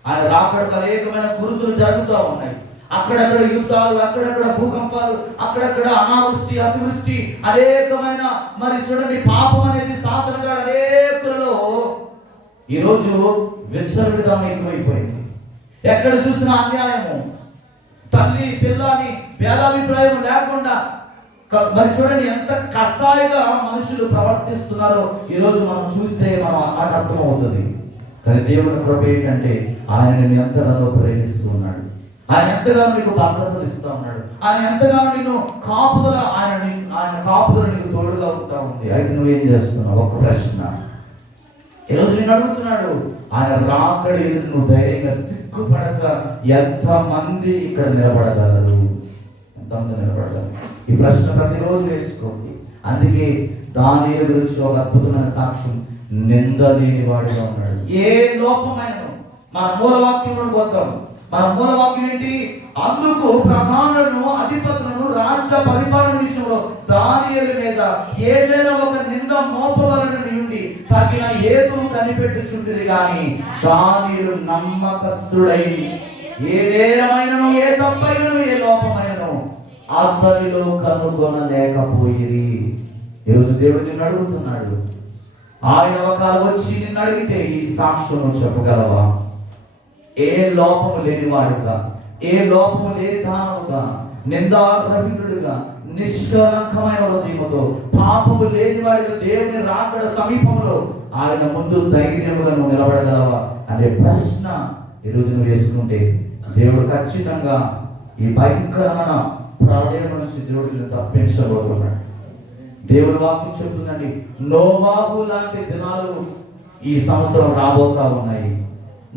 ఆయన రాకడకు అనేకమైన గురుతులు జరుగుతూ ఉన్నాయి. అక్కడక్కడ యుద్ధాలు, అక్కడక్కడ భూకంపాలు, అక్కడక్కడ అనావృష్టి, అతివృష్టి, అనేకమైన మరి చూడండి పాపం అనేది సాధనగా అనేకులలో ఈరోజు విచ్చలవిడిగా ఎక్కువైపోయింది. ఎక్కడ చూసినా అన్యాయము, తల్లి పిల్ల అని భేదాభిప్రాయం లేకుండా మరి చూడండి ఎంత కసాయిగా మనుషులు ప్రవర్తిస్తున్నారో ఈరోజు మనం చూస్తే మనం అర్థమవుతుంది. కానీ దేవుని కృప ఏంటంటే ఆయన నిన్ను ఎంతగానో ప్రేమిస్తూ ఉన్నాడు. ఆయన ఎంతగానో నీకు భద్రతలు ఇస్తూ ఉన్నాడు. ఆయన ఎంతగానో నిన్ను కాపుదల ఆయన కాపుదల నీకు తోడుగా ఉంటా ఉంది. అయితే నువ్వేం చేస్తున్నావు? ఒక ప్రశ్న ఈరోజు నేను అడుగుతున్నాడు, ఆయన రాకడ నువ్వు ధైర్యంగా సిగ్గుపడక ఎంతమంది ఇక్కడ నిలబడగలరు? ఎంతమంది నిలబడగలరు? ఈ ప్రశ్న ప్రతిరోజు వేసుకోండి. అందుకే దానియేలు గురించి ఒక అద్భుతమైన సాక్ష్యం, నింద లేని వాడిగా ఉన్నాడు. ఏ లోపమైన మన మూలవాక్యంలో పోతాం. మన మూలవాక్యం ఏంటి? అందుకు ప్రధానులను, అధిపతులను, రాజ్య పరిపాలన విషయంలో దానియేలు మీద ఏదైనా ఒక నింద మోపవలనని ఉండి తగిన ఏదును కనిపెట్టుచుంటుంది. కానీ దానియేలు నమ్మకస్తుడై ఏ నేరమైనను, ఏ తప్పైనను, ఏ లోపమైనను అతనిలో కనుగొనలేకపోయిరి. ఈరోజు దేవుడు నిన్ను అడుగుతున్నాడు, ఆయన ఒకవేళ వచ్చి నిన్ను అడిగితే ఈ సాక్ష్యం చెప్పగలవా? ఏ లోపము లేని వాడుగా, ఏ లోపము లేని దానముగా, నిందారహితుడుగా, నిష్కలంకమైన హృదయముతో, పాపము లేని వాడిగా దేవుని రాకడ సమీపంలో ఆయన ముందు ధైర్యముగా నువ్వు నిలబడగలవా అనే ప్రశ్న ఈరోజు నువ్వు వేసుకుంటే దేవుడు ఖచ్చితంగా ఈ భయంకరమైన ప్రళయం నుంచి దేవుడిని తప్పించబోతున్నాడు. దేవుడి వాక్యం చెప్తుందండి, నోవాహు లాంటి దినాలు ఈ సంవత్సరం రాబోతా ఉన్నాయి.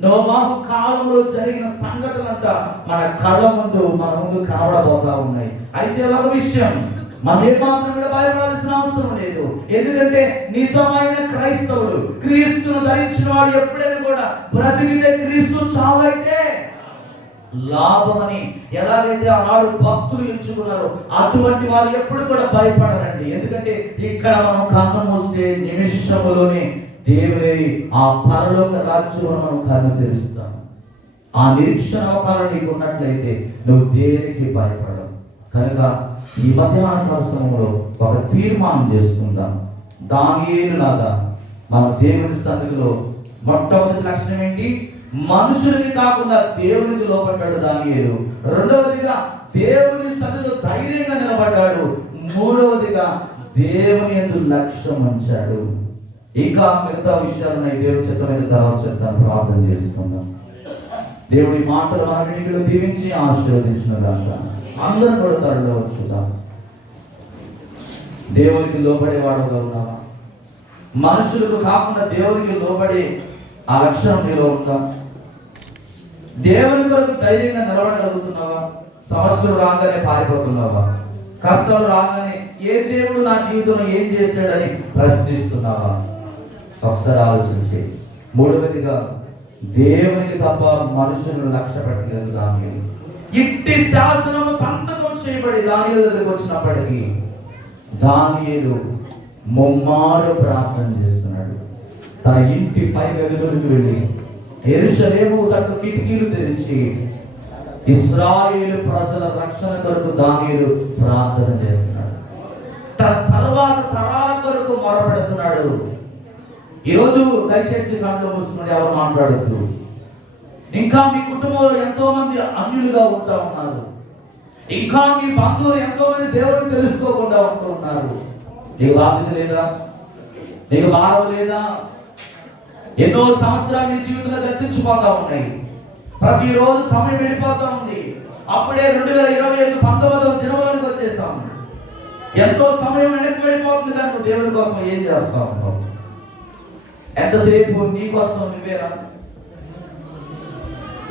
నోవాహు కాలంలో జరిగిన సంఘటనంతా మన కళ్ళ ముందు కనబడబోతా ఉన్నాయి. అయితే ఒక విషయం, మనం ఏమాత్రం కూడా భయపడాల్సిన అవసరం లేదు. ఎందుకంటే నిజమైన క్రైస్తవుడు, క్రీస్తును ధరించిన వాడు ఎప్పుడైనా కూడా బ్రతికితే క్రీస్తు చావైతే లాభమని ఎలాగైతే ఆనాడు భక్తులు ఎంచుకున్నారో అటువంటి వారు ఎప్పుడు కూడా భయపడరండి. ఎందుకంటే ఇక్కడ మనం కన్ను మూస్తే నిమిషములోనే దేవుని ఆ పరలోక రాజ్యం మనం కన్ను తెరుస్తాం. ఆ నిరీక్షణ అవకాశం నీకు ఉన్నట్లయితే నువ్వు దేనికి భయపడవు. కనుక ఈ మధ్యాహ్న సమయంలో ఒక తీర్మానం చేసుకుందాం. దానియేలు లాగా మన దేవుని సన్నిధిలో మొట్టమొదటి లక్షణం ఏంటి? మనుషులకి కాకుండా దేవునికి లోపడ్డాడు దానియేలు. రెండవదిగా దేవుని సన్నిధిలో ధైర్యంగా నిలబడ్డాడు. మూడవదిగా దేవుని యందు లక్ష్యం ఉంచాడు. ఇంకా మిగతా విషయాలున్నాయి, దేవుని చిత్తమైన తర్వాత చెప్తాను. ప్రార్థన చేసుకుందాం. దేవుడి మాటలు మనకి దీవించి ఆశీర్వదించిన దాంట్లో అందరూ కూడా తరలో వచ్చుదాం. దేవునికి లోబడేవాడుగా ఉన్నావా? మనుషులకు కాకుండా దేవునికి లోబడే ఆ లక్షణం నీలో ఉందా? దేవుని కొరకు ధైర్యంగా నిలబడగలుగుతున్నావా? సమస్యలు రాగానే పారిపోతున్నావా? కష్టాలు రాగానే ఏ దేవుడు నా జీవితంలో ఏం చేశాడని ప్రశ్నిస్తున్నావా? ఒకసారి ఆలోచించి. మూడవదిగా, దేవుని తప్ప మనుషులను లక్ష్య పెట్టలేదు దానియేలు. ఇట్టి శాసనము సంతకం చేయబడి దానియేలు దగ్గరికి వచ్చినప్పటికీ దానియేలు ముమ్మారు ప్రార్థన చేస్తున్నాడు. తన ఇంటి పై గదిలోకి వెళ్ళి యెరూషలేము తట్టు కిటికీలు తెరిచి ఇశ్రాయేలు ప్రజల రక్షణ కొరకు దానియేలు ప్రార్థన చేస్తున్నాడు. తన తర్వాత తరాల కొరకు మొరపెడుతున్నాడు. ఈరోజు దయచేసి కళ్ళు మూసుకుని ఎవరు మాట్లాడద్దు. ఇంకా మీ కుటుంబంలో ఎంతో మంది అన్యులుగా ఉంటా ఉన్నారు. ఇంకా మీ బంధువులు ఎంతో మంది దేవుడిని తెలుసుకోకుండా ఉంటూ ఉన్నారు. నీకు బాధ్యత లేదా? నీకు భారం లేదా? ఎన్నో సంవత్సరాలు నీ జీవితంలో గతించిపోతా ఉన్నాయి. ప్రతిరోజు సమయం వెళ్ళిపోతా ఉంది. అప్పుడే 2025 19వ దినంలోనికి వచ్చేసాం. ఎంతో సమయం వెనక్కి వెళ్ళిపోతుంది. కానీ నువ్వు దేవుడి కోసం ఏం చేస్తా ఉన్నావు? ఎంతసేపు నీ కోసం నువ్వేరా?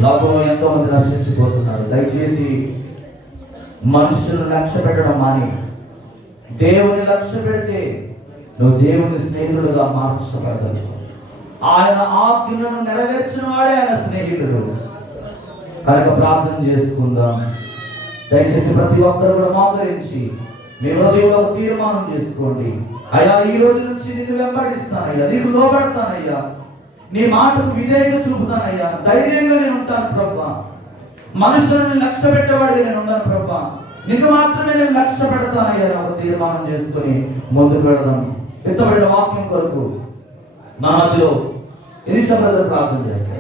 లోకంలో ఎంతో మంది నశించిపోతున్నారు. దయచేసి మనుషులను లక్ష్య పెట్టడం మాని దేవుని లక్ష్య పెడితే నువ్వు దేవుని స్నేహితుడుగా మార్చబడతావు. ఆయన ఆజ్ఞలను నెరవేర్చిన వాడే ఆయన స్నేహితుడు. కనుక ప్రార్థన చేసుకుందాం. దయచేసి ప్రతి ఒక్కరు కూడా మోకరించి మీ హృదయంలో ఒక తీర్మానం చేసుకోండి. అయ్యా, ఈ రోజు నుంచి నిన్ను వెంబడిస్తానయ్యా, నీకు లోబడతానయ్యా, నీ మాటకు విధేయత చూపుతానయ్యా, ధైర్యంగా నేను ఉంటాను ప్రభా. మనుషులను లక్ష్య పెట్టేవాడిగా నేను ఉన్నాను ప్రభా. నిన్ను మాత్రమే నేను లక్ష్య పెడతానయ్యా. ఒక తీర్మానం చేసుకుని ముందుకు వెళదాం. ఎత్తబడిన వాక్యం కొరకు నా మధ్యలో ఎలిషా బ్రదర్ ప్రార్థన చేస్తారు.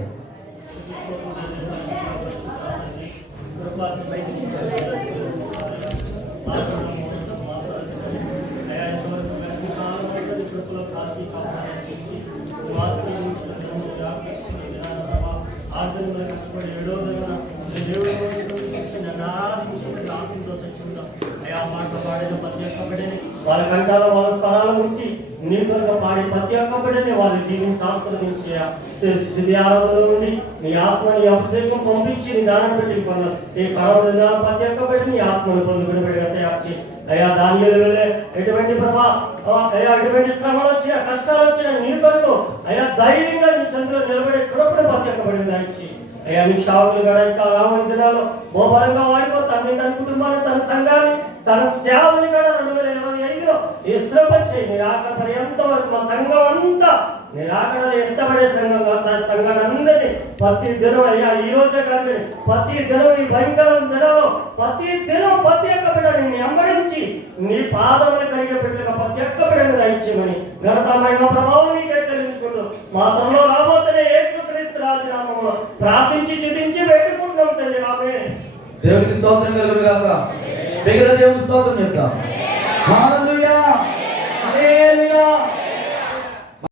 వాళ్ళ కంటాలో వాళ్ళ స్థలాల గురించి నీ కొరకు పాడే ప్రతి ఒక్క బిడ్డని వాళ్ళు దీవించి ఆశీర్వదించి స్థితి ఆరాధనలో ఉండి నీ ఆత్మని అభిషేకం పంపించి నీ దానం పెట్టి ఈ కడవ దినాలు ప్రతి ఒక్క బిడ్డని నీ ఆత్మను పొందుకుని బిడ్డగా అయ్యా దానియేలు ఎటువంటి ప్రభా అయ్యా ఎటువంటి శ్రమలు వచ్చినా కష్టాలు వచ్చినా నీ కొరకు అయ్యా ధైర్యంగా నీ సంతలో నిలబడే కృపను ప్రతి ఒక్క బిడ్డని దానిచ్చి అయ్యా నీ సేవకులు కూడా రాబోయే దినాల్లో బోబలంగా వాడిపో తన కుటుంబాన్ని, తన సంఘాన్ని, తన సేవని కూడా 2025లో స్థిరపరిచి నిరాకరణ పర్యంత వరకు మా సంఘం అంతా నిరాకరణ ఎత్తబడే సంఘంగా తన సంఘాన్ని అందరినీ ప్రతి దినం అయ్యా ఈ రోజే కాదు ప్రతి దినం ఈ భయంకర దినంలో ప్రతి దినం ప్రతి ఒక్క బిడ్డని వెంబడించి నీ పాదములు కలిగే బిడ్డగా ప్రతి ఒక్క బిడ్డను దయచేయమని ఘనతమైన ప్రభావం నీకే చెల్లించుకుంటూ మా తనలో రాబోతున్న యేసుక్రీస్తు రాజనామములో ప్రార్థించి చితించి వేడుకుంటున్నాం తండ్రి. ఆమేన్. దేవునికి స్తోత్రం కలుగును గాక. దేవునికి స్తోత్రం చెప్తాం.